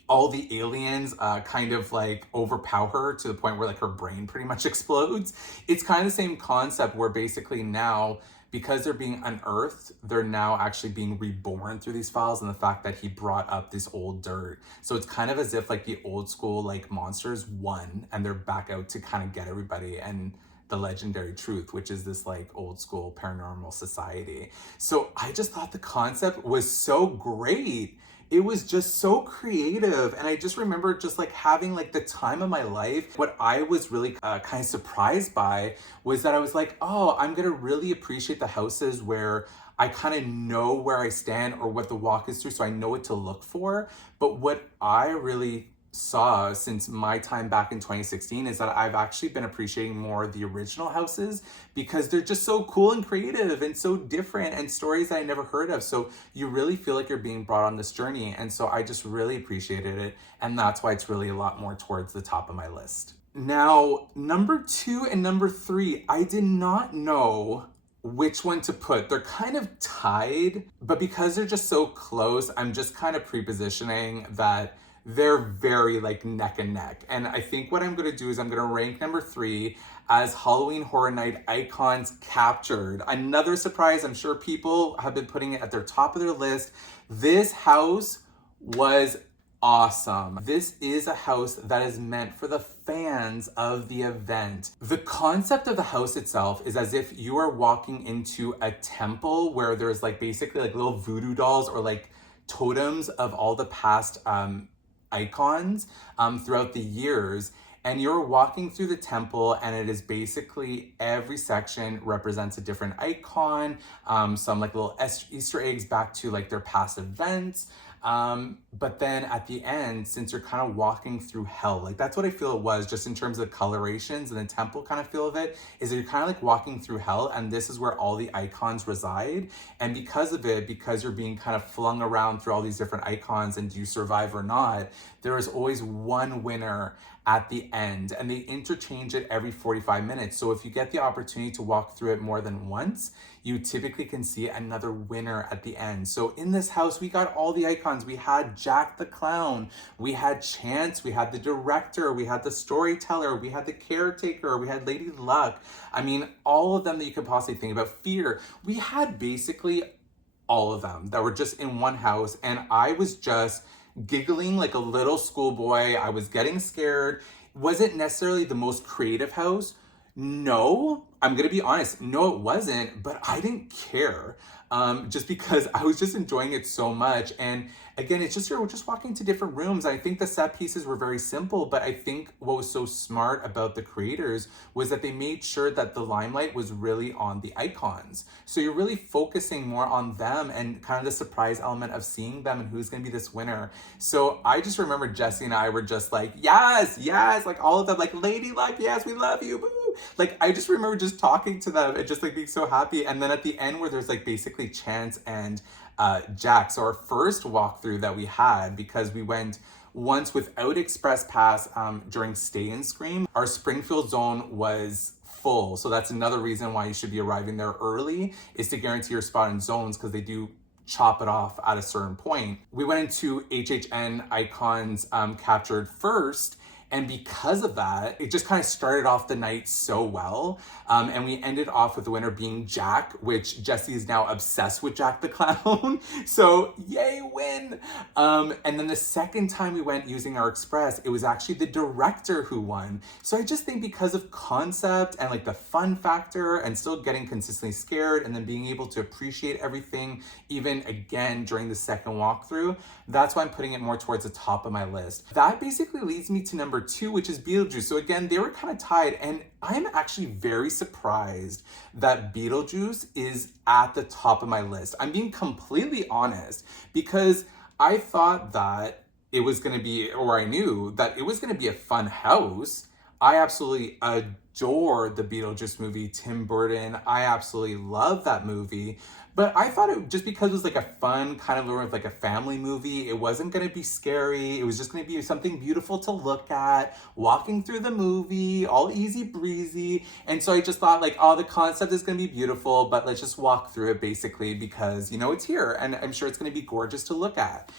all the aliens kind of like overpower her to the point where like her brain pretty much explodes. It's kind of the same concept, where basically now, because they're being unearthed, they're now actually being reborn through these files, and the fact that he brought up this old dirt. So it's kind of as if like the old school like monsters won, and they're back out to kind of get everybody, and the legendary truth, which is this like old school paranormal society. So I just thought the concept was so great. It was just so creative. And I just remember just like having like the time of my life. What I was really kind of surprised by was that I was like, oh, I'm going to really appreciate the houses where I kind of know where I stand or what the walk is through, so I know what to look for. But what I really saw since my time back in 2016 is that I've actually been appreciating more the original houses, because they're just so cool and creative and so different, and stories that I never heard of. So you really feel like you're being brought on this journey. And so I just really appreciated it. And that's why it's really a lot more towards the top of my list. Now, number 2 and number 3, I did not know which one to put. They're kind of tied, but because they're just so close, I'm just kind of pre-positioning that they're very like neck and neck. And I think what I'm going to do is I'm going to rank number 3 as Halloween Horror Night Icons Captured. Another surprise. I'm sure people have been putting it at their top of their list. This house was awesome. This is a house that is meant for the fans of the event. The concept of the house itself is as if you are walking into a temple where there's like basically like little voodoo dolls or like totems of all the past icons throughout the years, and you're walking through the temple, and it is basically every section represents a different icon, some like little Easter eggs back to like their past events. But then at the end, since you're kind of walking through hell, like that's what I feel it was, just in terms of colorations and the temple kind of feel of it, is that you're kind of like walking through hell, and this is where all the icons reside. And because of it, because you're being kind of flung around through all these different icons, and do you survive or not, there is always one winner at the end, and they interchange it every 45 minutes. So if you get the opportunity to walk through it more than once, you typically can see another winner at the end. So in this house, we got all the icons. We had Jack the Clown, we had Chance, we had the director, we had the storyteller, we had the caretaker, we had Lady Luck. I mean, all of them that you could possibly think about. Fear. We had basically all of them that were just in one house, and I was just giggling like a little schoolboy. I was getting scared. Wasn't necessarily the most creative house. No, I'm gonna be honest, no, it wasn't, but I didn't care. Just because I was just enjoying it so much. And again, it's just you're just walking to different rooms. I think the set pieces were very simple, but I think what was so smart about the creators was that they made sure that the limelight was really on the icons. So you're really focusing more on them and kind of the surprise element of seeing them and who's gonna be this winner. So I just remember Jesse and I were just like, yes, yes, like all of them, like Lady Luck, yes, we love you, boo. Like I just remember just talking to them and just like being so happy. And then at the end where there's like basically Chance and Jack. So our first walkthrough that we had, because we went once without Express Pass during Stay and Scream, our Springfield zone was full. So that's another reason why you should be arriving there early, is to guarantee your spot in zones, because they do chop it off at a certain point. We went into HHN icons captured first. And because of that, it just kind of started off the night so well. And we ended off with the winner being Jack, which Jesse is now obsessed with Jack the Clown. So yay, win. And then the second time we went using our Express, it was actually the director who won. So I just think because of concept and like the fun factor and still getting consistently scared and then being able to appreciate everything, even again during the second walkthrough, that's why I'm putting it more towards the top of my list. That basically leads me to number 2, which is Beetlejuice. So again, they were kind of tied, and I'm actually very surprised that Beetlejuice is at the top of my list. I'm being completely honest, because I thought that it was going to be, or I knew that it was going to be a fun house. I absolutely adore the Beetlejuice movie, Tim Burton. I absolutely love that movie. But I thought it, just because it was like a fun kind of like a family movie, it wasn't going to be scary. It was just going to be something beautiful to look at, walking through the movie, all easy breezy. And so I just thought like, oh, the concept is going to be beautiful, but let's just walk through it basically because, you know, it's here and I'm sure it's going to be gorgeous to look at.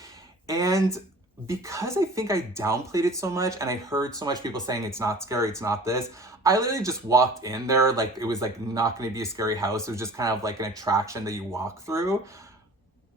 And because I think I downplayed it so much and I heard so much people saying it's not scary, it's not this, I literally just walked in there like it was like not going to be a scary house. It was just kind of like an attraction that you walk through.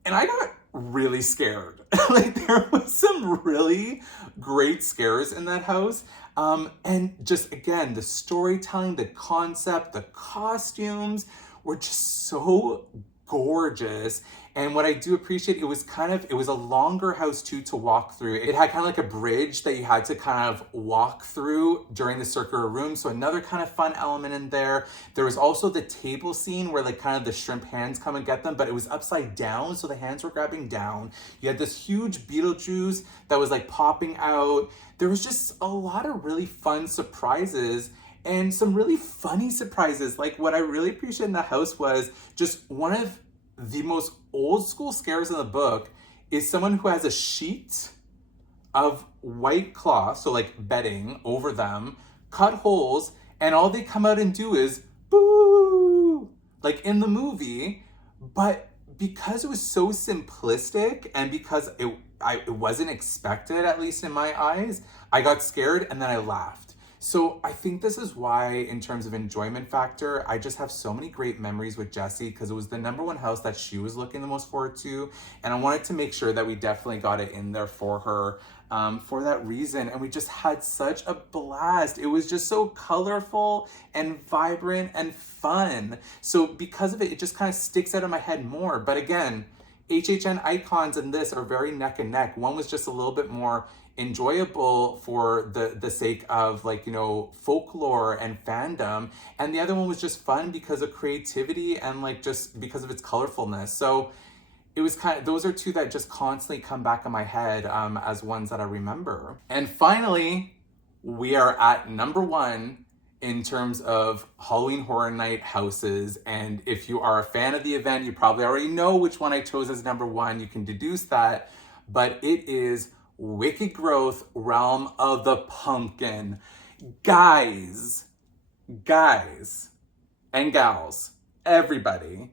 And I got really scared. Like there was some really great scares in that house. And just again, the storytelling, the concept, the costumes were just so gorgeous. And what I do appreciate, it was a longer house too to walk through. It had kind of like a bridge that you had to kind of walk through during the circular room. So another kind of fun element in there. There was also the table scene where like kind of the shrimp hands come and get them, but it was upside down. So the hands were grabbing down. You had this huge Beetlejuice that was like popping out. There was just a lot of really fun surprises and some really funny surprises. Like what I really appreciated in the house was just one of the most old school scares in the book is someone who has a sheet of white cloth, so like bedding over them, cut holes, and all they come out and do is boo, like in the movie. But because it was so simplistic and because it wasn't expected, at least in my eyes, I got scared and then I laughed. So I think this is why, in terms of enjoyment factor, I just have so many great memories with Jessie because it was the number one house that she was looking the most forward to. And I wanted to make sure that we definitely got it in there for her for that reason. And we just had such a blast. It was just so colorful and vibrant and fun. So because of it, it just kind of sticks out of my head more. But again, HHN icons and this are very neck and neck. One was just a little bit more enjoyable for the sake of like, you know, folklore and fandom. And the other one was just fun because of creativity and like just because of its colorfulness. So it was kind of, those are two that just constantly come back in my head as ones that I remember. And finally, we are at number 1 in terms of Halloween Horror Night houses. And if you are a fan of the event, you probably already know which one I chose as number 1. You can deduce that, but it is Wicked Growth, Realm of the Pumpkin. Guys, and gals, everybody,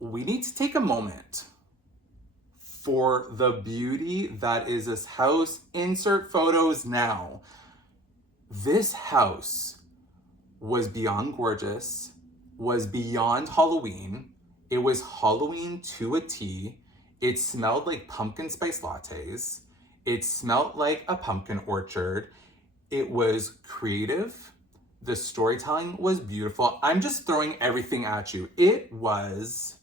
we need to take a moment for the beauty that is this house. Insert photos now. This house was beyond gorgeous, was beyond Halloween. It was Halloween to a T. It smelled like pumpkin spice lattes. It smelled like a pumpkin orchard. It was creative. The storytelling was beautiful. I'm just throwing everything at you. It was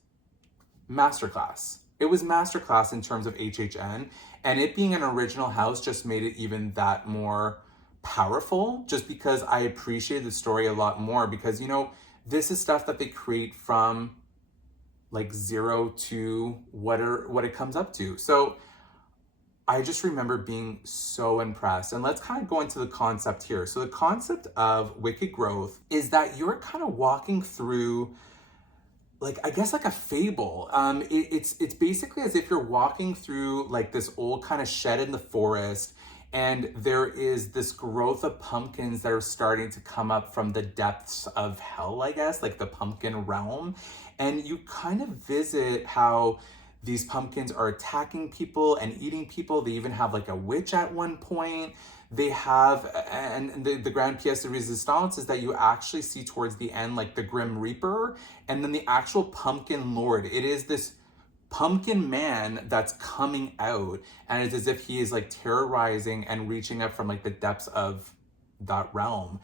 masterclass. It was masterclass in terms of HHN, and it being an original house just made it even that more powerful, just because I appreciated the story a lot more, because this is stuff that they create from like zero to what it comes up to. So I just remember being so impressed. And let's kind of go into the concept here. So the concept of Wicked Growth is that you're kind of walking through, like, I guess like a fable. It's basically as if you're walking through like this old kind of shed in the forest, and there is this growth of pumpkins that are starting to come up from the depths of hell, I guess, like the pumpkin realm. And you kind of visit how these pumpkins are attacking people and eating people. They even have like a witch at one point. They have, and the grand pièce de résistance is that you actually see towards the end like the Grim Reaper, and then the actual pumpkin lord. It is this pumpkin man that's coming out, and it's as if he is like terrorizing and reaching up from like the depths of that realm.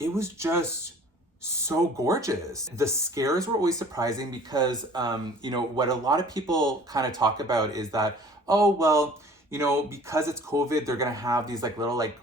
It was just so gorgeous. The scares were always surprising because, what a lot of people kind of talk about is that, oh, well, because it's COVID, they're going to have these like little like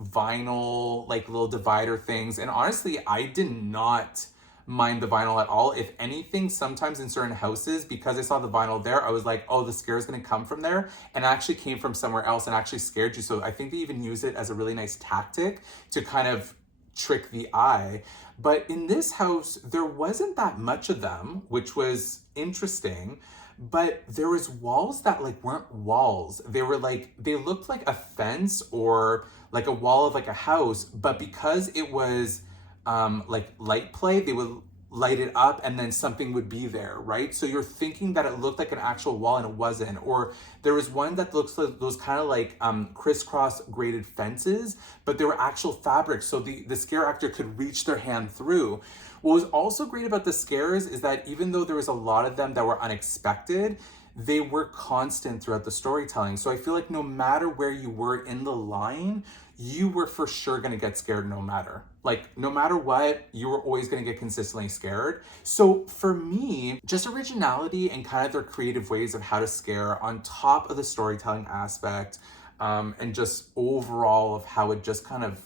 vinyl, like little divider things. And honestly, I did not mind the vinyl at all. If anything, sometimes in certain houses, because I saw the vinyl there, I was like, oh, the scare is going to come from there, and actually came from somewhere else and actually scared you. So I think they even use it as a really nice tactic to kind of trick the eye. But in this house, there wasn't that much of them, which was interesting. But there was walls that like weren't walls. They were like, they looked like a fence or like a wall of like a house, but because it was like light play, they would light it up and then something would be there, right? So you're thinking that it looked like an actual wall and it wasn't. Or there was one that looks like those kind of like crisscross graded fences, but they were actual fabric, so the scare actor could reach their hand through. What was also great about the scares is that even though there was a lot of them that were unexpected, they were constant throughout the storytelling. So I feel like no matter where you were in the line, you were for sure going to get scared no matter. Like, no matter what, you were always going to get consistently scared. So for me, just originality and kind of their creative ways of how to scare on top of the storytelling aspect, and just overall of how it just kind of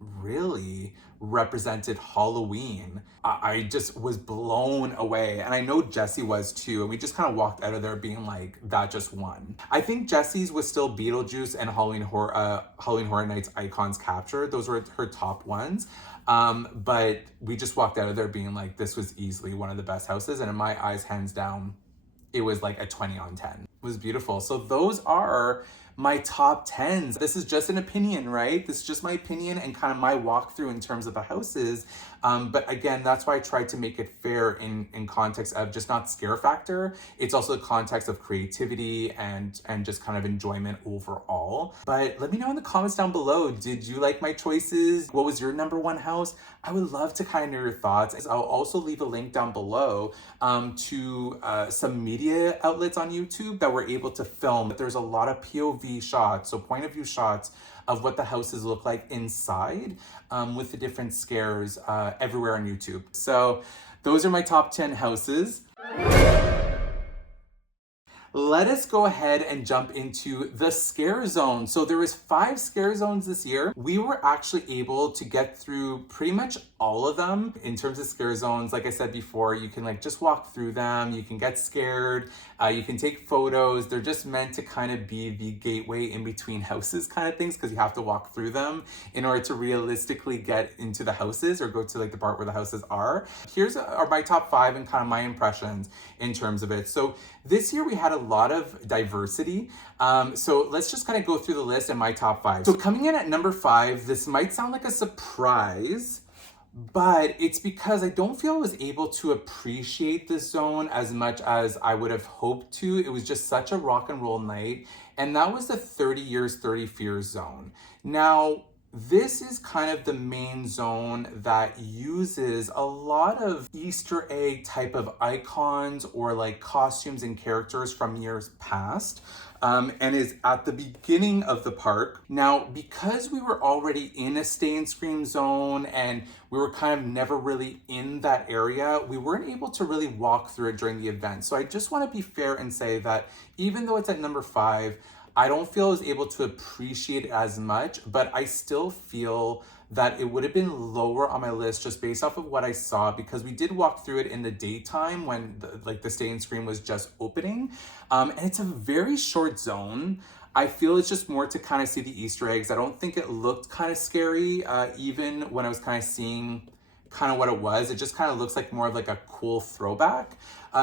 really represented Halloween. I just was blown away, and I know Jessie was too, and we just kind of walked out of there being like, that just won. I think Jessie's was still Beetlejuice and Halloween Horror Nights Icons Captured. Those were her top ones. But we just walked out of there being like, this was easily one of the best houses, and in my eyes, hands down, it was like a 20 on 10. It was beautiful. So those are my top 10s. This is just an opinion, right? This is just my opinion and kind of my walkthrough in terms of the houses. But again, that's why I tried to make it fair in context of just not scare factor. It's also the context of creativity and just kind of enjoyment overall. But let me know in the comments down below, did you like my choices? What was your number one house? I would love to kind of know your thoughts. I'll also leave a link down below to some media outlets on YouTube that were able to film. There's a lot of POV shots, so point of view shots of what the houses look like inside, with the different scares everywhere on YouTube. So those are my top 10 houses. Let us go ahead and jump into the scare zone. So there was 5 scare zones this year. We were actually able to get through pretty much all of them. In terms of scare zones, like I said before, you can like just walk through them, you can get scared, you can take photos. They're just meant to kind of be the gateway in between houses kind of things, because you have to walk through them in order to realistically get into the houses or go to like the part where the houses are. Here's are my top 5 and kind of my impressions in terms of it. So this year we had a lot of diversity. So let's just kind of go through the list and my top 5. So coming in at number 5, this might sound like a surprise, but it's because I don't feel I was able to appreciate this zone as much as I would have hoped to. It was just such a rock and roll night, and that was the 30 Years, 30 Fears zone. Now, this is kind of the main zone that uses a lot of Easter egg type of icons or like costumes and characters from years past. And is at the beginning of the park. Now, because we were already in a Stay and Scream zone and we were kind of never really in that area, we weren't able to really walk through it during the event. So I just want to be fair and say that even though it's at number 5, I don't feel I was able to appreciate it as much, but I still feel that it would have been lower on my list just based off of what I saw, because we did walk through it in the daytime when the Stay and Scream was just opening. And it's a very short zone. I feel it's just more to kind of see the Easter eggs. I don't think it looked kind of scary, even when I was kind of seeing kind of what it was. It just kind of looks like more of like a cool throwback.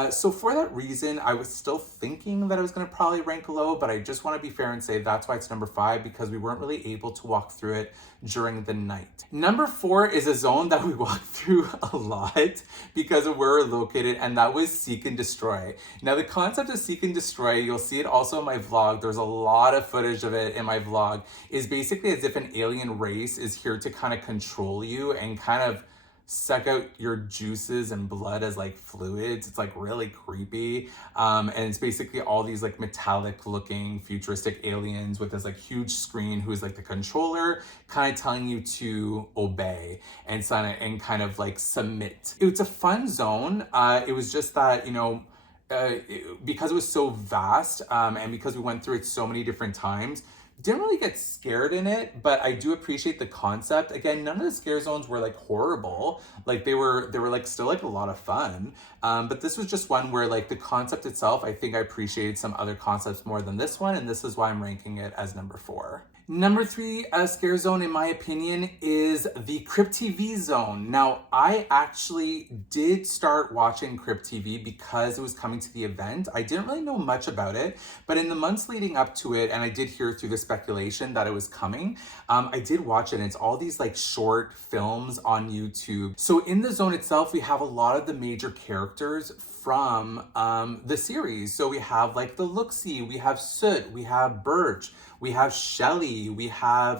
So for that reason, I was still thinking that I was going to probably rank low, but I just want to be fair and say that's why it's number 5, because we weren't really able to walk through it during the night. Number 4 is a zone that we walked through a lot because of where we're located, and that was Seek and Destroy. Now, the concept of Seek and Destroy, you'll see it also in my vlog. There's a lot of footage of it in my vlog. Is basically as if an alien race is here to kind of control you and kind of suck out your juices and blood as like fluids. It's like really creepy. And it's basically all these like metallic looking futuristic aliens with this like huge screen who's like the controller, kind of telling you to obey and kind of like submit. It's a fun zone. It was just that, because it was so vast, and because we went through it so many different times, didn't really get scared in it, but I do appreciate the concept. Again, none of the scare zones were like horrible. Like they were like still like a lot of fun. But this was just one where like the concept itself, I think I appreciated some other concepts more than this one, and this is why I'm ranking it as number 4. Number 3 scare zone, in my opinion, is the Crypt TV zone. Now, I actually did start watching Crypt TV because it was coming to the event. I didn't really know much about it, but in the months leading up to it, and I did hear through the speculation that it was coming, I did watch it, and it's all these like short films on YouTube. So in the zone itself, we have a lot of the major characters from the series. So we have like the Look-See, we have Soot, we have Birch, we have Shelly, we have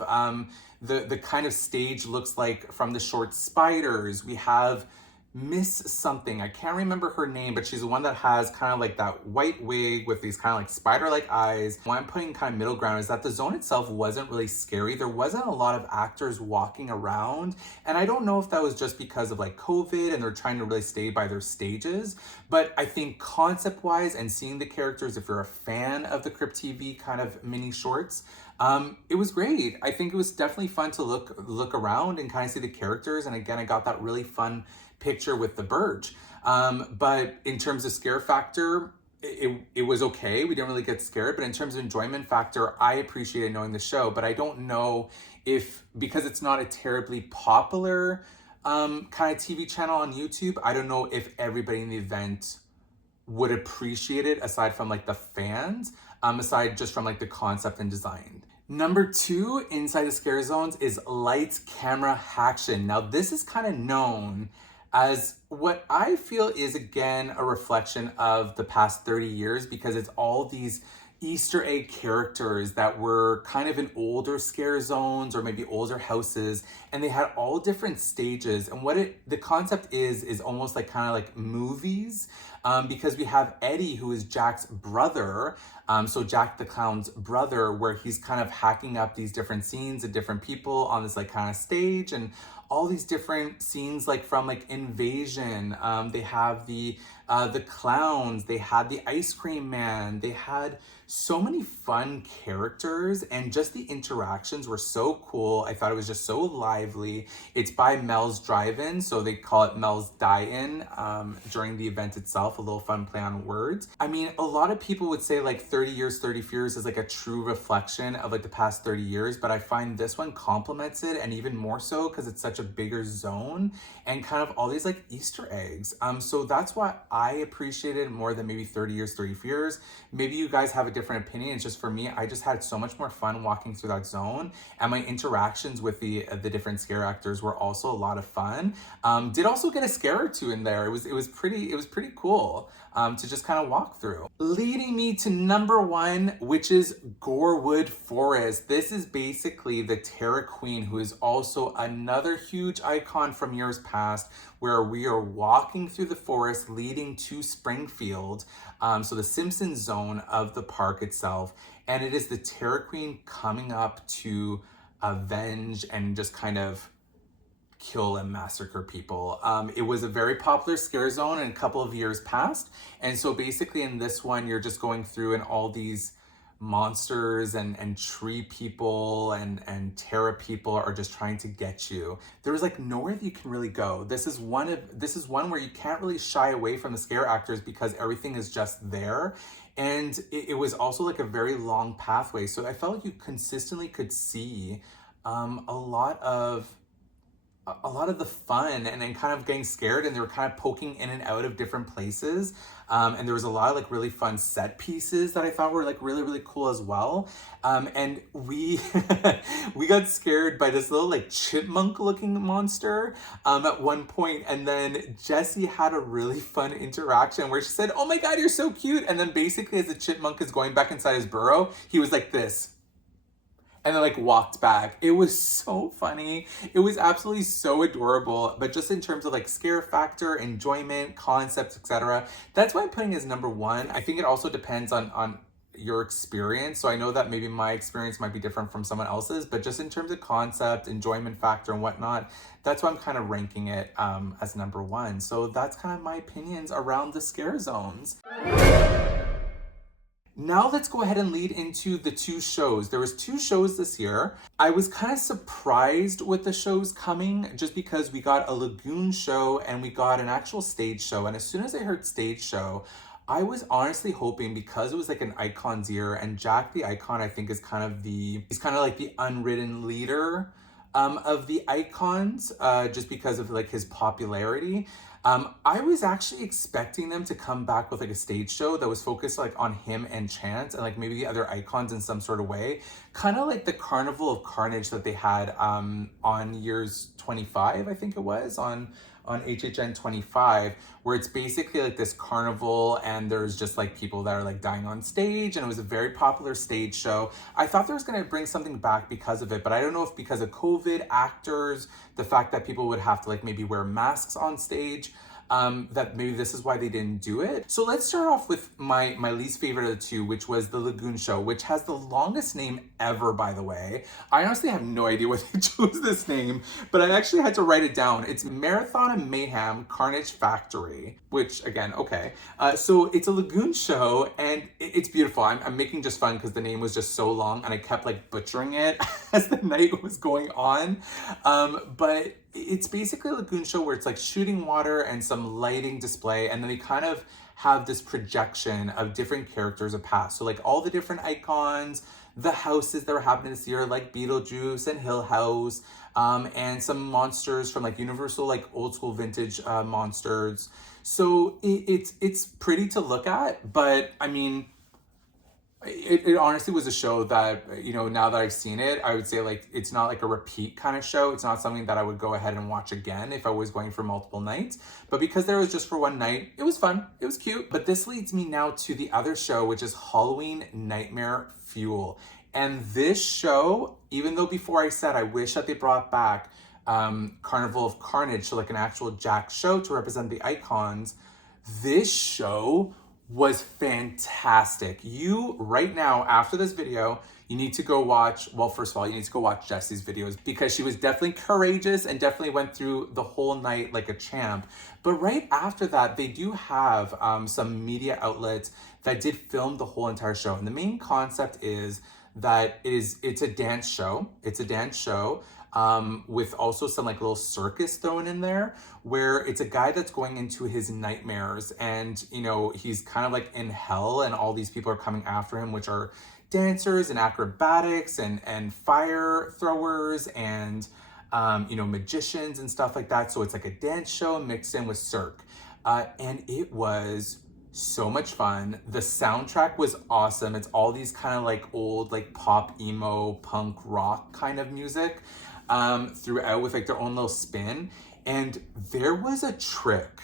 the kind of stage looks like from the short Spiders. We have Miss something. I can't remember her name, but she's the one that has kind of like that white wig with these kind of like spider-like eyes. Why I'm putting kind of middle ground is that the zone itself wasn't really scary. There wasn't a lot of actors walking around. And I don't know if that was just because of like COVID and they're trying to really stay by their stages. But I think concept-wise and seeing the characters, if you're a fan of the Crypt TV kind of mini shorts, it was great. I think it was definitely fun to look around and kind of see the characters. And again, I got that really fun picture with the Birch. But in terms of scare factor, it was okay. We didn't really get scared, but in terms of enjoyment factor, I appreciated knowing the show, but I don't know if, because it's not a terribly popular kind of TV channel on YouTube, I don't know if everybody in the event would appreciate it aside from like the fans, aside just from like the concept and design. Number 2 inside the scare zones is Lights, Camera, Action. Now this is kind of known as what I feel is, again, a reflection of the past 30 years, because it's all these Easter egg characters that were kind of in older scare zones or maybe older houses, and they had all different stages. And what the concept is almost like kind of like movies, because we have Eddie, who is Jack's brother, so Jack the Clown's brother, where he's kind of hacking up these different scenes of different people on this like kind of stage, and all these different scenes like from like Invasion. They have the clowns, they had the ice cream man, they had so many fun characters, and just the interactions were so cool. I thought it was just so lively. It's by Mel's Drive-In, so they call it Mel's Die-In during the event itself, a little fun play on words. I mean, a lot of people would say like 30 Years, 30 Fears is like a true reflection of like the past 30 years, but I find this one complements it, and even more so because it's such such a bigger zone and kind of all these like Easter eggs. So that's what I appreciated more than maybe 30 years, 30 years. Maybe you guys have a different opinion. It's just for me, I just had so much more fun walking through that zone, and my interactions with the different scare actors were also a lot of fun. Did also get a scare or two in there. It was pretty cool to just kind of walk through. Leading me to number one, which is Gorewood Forest. This is basically the Terror Queen, who is also another huge icon from years past, where we are walking through the forest leading to Springfield, so the Simpsons zone of the park itself. And it is the Terror Queen coming up to avenge and just kind of kill and massacre people. It was a very popular scare zone in a couple of years past. And so basically in this one, you're just going through and all these monsters and tree people and terror people are just trying to get you. There's like nowhere that you can really go. This is one where you can't really shy away from the scare actors because everything is just there. And it was also like a very long pathway. So I felt like you consistently could see a lot of the fun and then kind of getting scared, and they were kind of poking in and out of different places. And there was a lot of like really fun set pieces that I thought were like really cool as well. And we we got scared by this little like chipmunk looking monster at one point, and then Jessie had a really fun interaction where she said, "Oh my God, you're so cute." And then basically as the chipmunk is going back inside his burrow, he was like this. And then like walked back. It was so funny. It was absolutely so adorable. But just in terms of like scare factor, enjoyment, concepts, etc., that's why I'm putting as number one. I think it also depends on your experience. So I know that maybe my experience might be different from someone else's, but just in terms of concept, enjoyment factor and whatnot, that's why I'm kind of ranking it as number one. So that's kind of my opinions around the scare zones. Now let's go ahead and lead into the two shows. There was two shows this year. I was kind of surprised with the shows coming just because we got a lagoon show and we got an actual stage show. And as soon as I heard stage show, I was honestly hoping, because it was like an icon's year, and Jack the Icon I think is kind of like the unwritten leader of the icons, just because of like his popularity. I was actually expecting them to come back with like a stage show that was focused like on him and Chance and like maybe the other icons in some sort of way. Kind of like the Carnival of Carnage that they had on years 25, I think it was, on HHN25, where it's basically like this carnival and there's just like people that are like dying on stage, and it was a very popular stage show. I thought there was going to bring something back because of it, but I don't know if because of COVID, actors, the fact that people would have to like maybe wear masks on stage, that maybe this is why they didn't do it. So let's start off with my least favorite of the two, which was the Lagoon Show, which has the longest name ever, by the way. I honestly have no idea why they chose this name, but I actually had to write it down. It's Marathon and Mayhem Carnage Factory, which again, okay. So it's a lagoon show and it's beautiful. I'm making just fun because the name was just so long and I kept like butchering it as the night was going on. But it's basically a lagoon show where it's like shooting water and some lighting display, and then they kind of have this projection of different characters of past. So like all the different icons, the houses that were happening this year, like Beetlejuice and Hill House, and some monsters from like Universal, like old school vintage monsters. So it's pretty to look at, but I mean, it honestly was a show that, you know, now that I've seen it, I would say like it's not like a repeat kind of show. It's not something that I would go ahead and watch again if I was going for multiple nights. But because there was just for one night, it was fun. It was cute. But this leads me now to the other show, which is Halloween Nightmare Fuel. And this show, even though before I said I wish that they brought back Carnival of Carnage, so like an actual Jack show to represent the icons, this show was fantastic. You, right now, after this video, you need to go watch, well, first of all, you need to go watch Jessie's videos because she was definitely courageous and definitely went through the whole night like a champ. But right after that, they do have some media outlets that did film the whole entire show. And the main concept is that it's a dance show. It's a dance show with also some like little circus thrown in there, where it's a guy that's going into his nightmares, and you know, he's kind of like in hell and all these people are coming after him, which are dancers and acrobatics and fire throwers and magicians and stuff like that. So it's like a dance show mixed in with Cirque. And it was so much fun. The soundtrack was awesome. It's all these kind of like old, like pop, emo, punk, rock kind of music throughout with like their own little spin. And there was a trick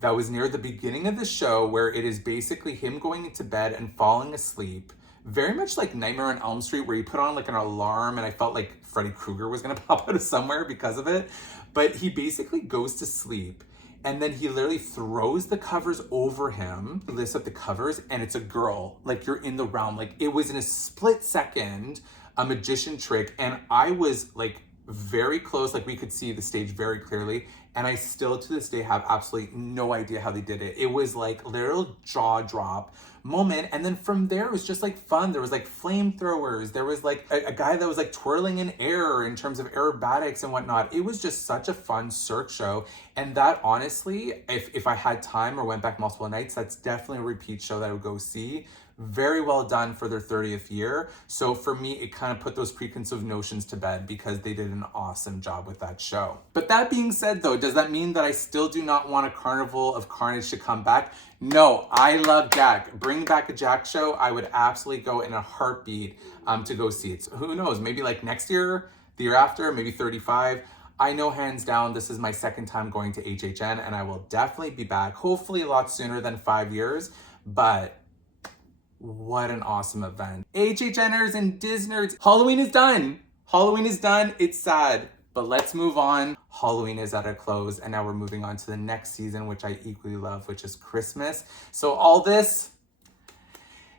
that was near the beginning of the show where it is basically him going into bed and falling asleep. Very much like Nightmare on Elm Street, where you put on like an alarm, and I felt like Freddy Krueger was gonna pop out of somewhere because of it. But he basically goes to sleep, and then he literally throws the covers over him, lifts up the covers, and it's a girl. Like, you're in the realm. Like, it was in a split second, a magician trick, and I was like very close, like we could see the stage very clearly, and I still to this day have absolutely no idea how they did it. It was like literal jaw drop moment, and then from there it was just like fun. There was like flamethrowers, there was like a guy that was like twirling in air in terms of aerobatics and whatnot. It was just such a fun Cirque show, and that honestly, if I had time or went back multiple nights, that's definitely a repeat show that I would go see. Very well done for their 30th year. So for me, it kind of put those preconceived notions to bed because they did an awesome job with that show. But that being said though, does that mean that I still do not want a Carnival of Carnage to come back? No, I love Jack. Bring back a Jack show. I would absolutely go in a heartbeat to go see it. So who knows, maybe like next year, the year after, maybe 35. I know hands down, this is my second time going to HHN, and I will definitely be back, hopefully a lot sooner than 5 years, but what an awesome event. HHNers and Disnerds. Halloween is done. Halloween is done. It's sad, but let's move on. Halloween is at a close, and now we're moving on to the next season, which I equally love, which is Christmas. So all this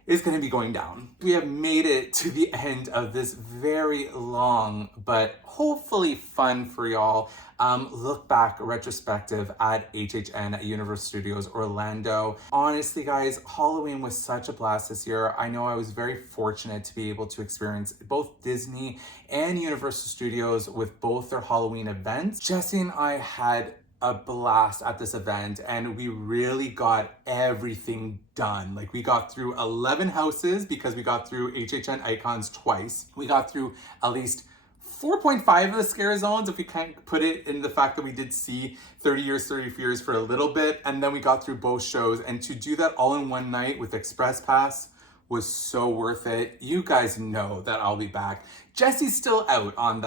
is going to be going down. We have made it to the end of this very long, but hopefully fun for y'all, look back retrospective at HHN at Universal Studios Orlando. Honestly, guys, Halloween was such a blast this year. I know I was very fortunate to be able to experience both Disney and Universal Studios with both their Halloween events. Jesse and I had a blast at this event, and we really got everything done. Like, we got through 11 houses because we got through HHN Icons twice. We got through at least 4.5 of the scare zones, if we can't put it in the fact that we did see 30 Years, 30 Fears for a little bit, and then we got through both shows. And to do that all in one night with Express Pass was so worth it. You guys know that I'll be back. Jesse's still out on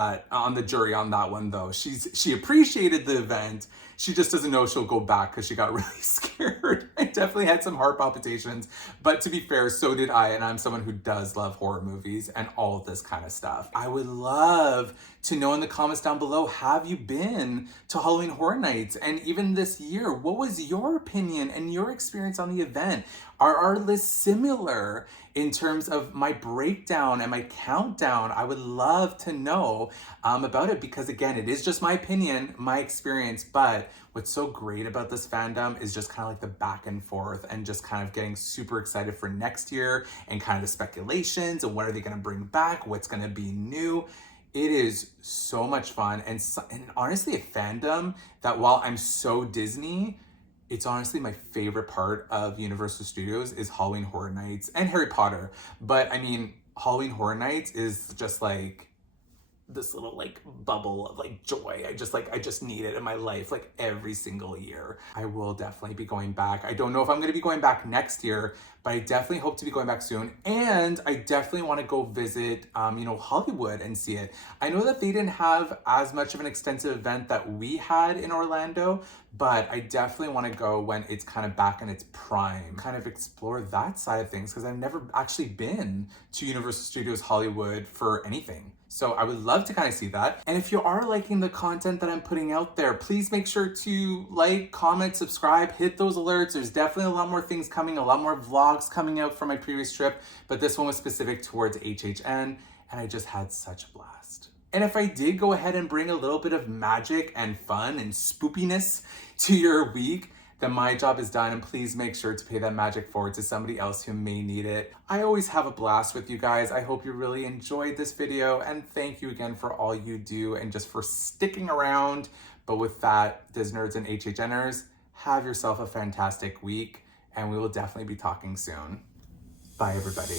the jury on that one though. She appreciated the event. She just doesn't know she'll go back because she got really scared. I definitely had some heart palpitations, but to be fair, so did I, and I'm someone who does love horror movies and all of this kind of stuff. I would love to know in the comments down below, have you been to Halloween Horror Nights? And even this year, what was your opinion and your experience on the event? Are our lists similar in terms of my breakdown and my countdown? I would love to know about it, because again, it is just my opinion, my experience, but what's so great about this fandom is just kind of like the back and forth and just kind of getting super excited for next year and kind of the speculations and what are they going to bring back, what's going to be new. It is so much fun, and honestly a fandom that, while I'm so Disney, it's honestly my favorite part of Universal Studios is Halloween Horror Nights and Harry Potter. But I mean, Halloween Horror Nights is just like this little like bubble of like joy. I just need it in my life like every single year. I will definitely be going back. I don't know if I'm going to be going back next year, but I definitely hope to be going back soon. And I definitely want to go visit, Hollywood and see it. I know that they didn't have as much of an extensive event that we had in Orlando, but I definitely want to go when it's kind of back in its prime, kind of explore that side of things, because I've never actually been to Universal Studios Hollywood for anything. So I would love to kind of see that. And if you are liking the content that I'm putting out there, please make sure to like, comment, subscribe, hit those alerts. There's definitely a lot more things coming, a lot more vlogs coming out from my previous trip, but this one was specific towards HHN, and I just had such a blast. And if I did go ahead and bring a little bit of magic and fun and spoopiness to your week, then my job is done, and please make sure to pay that magic forward to somebody else who may need it. I always have a blast with you guys. I hope you really enjoyed this video, and thank you again for all you do and just for sticking around. But with that, Disnerds and HHNers, have yourself a fantastic week, and we will definitely be talking soon. Bye, everybody.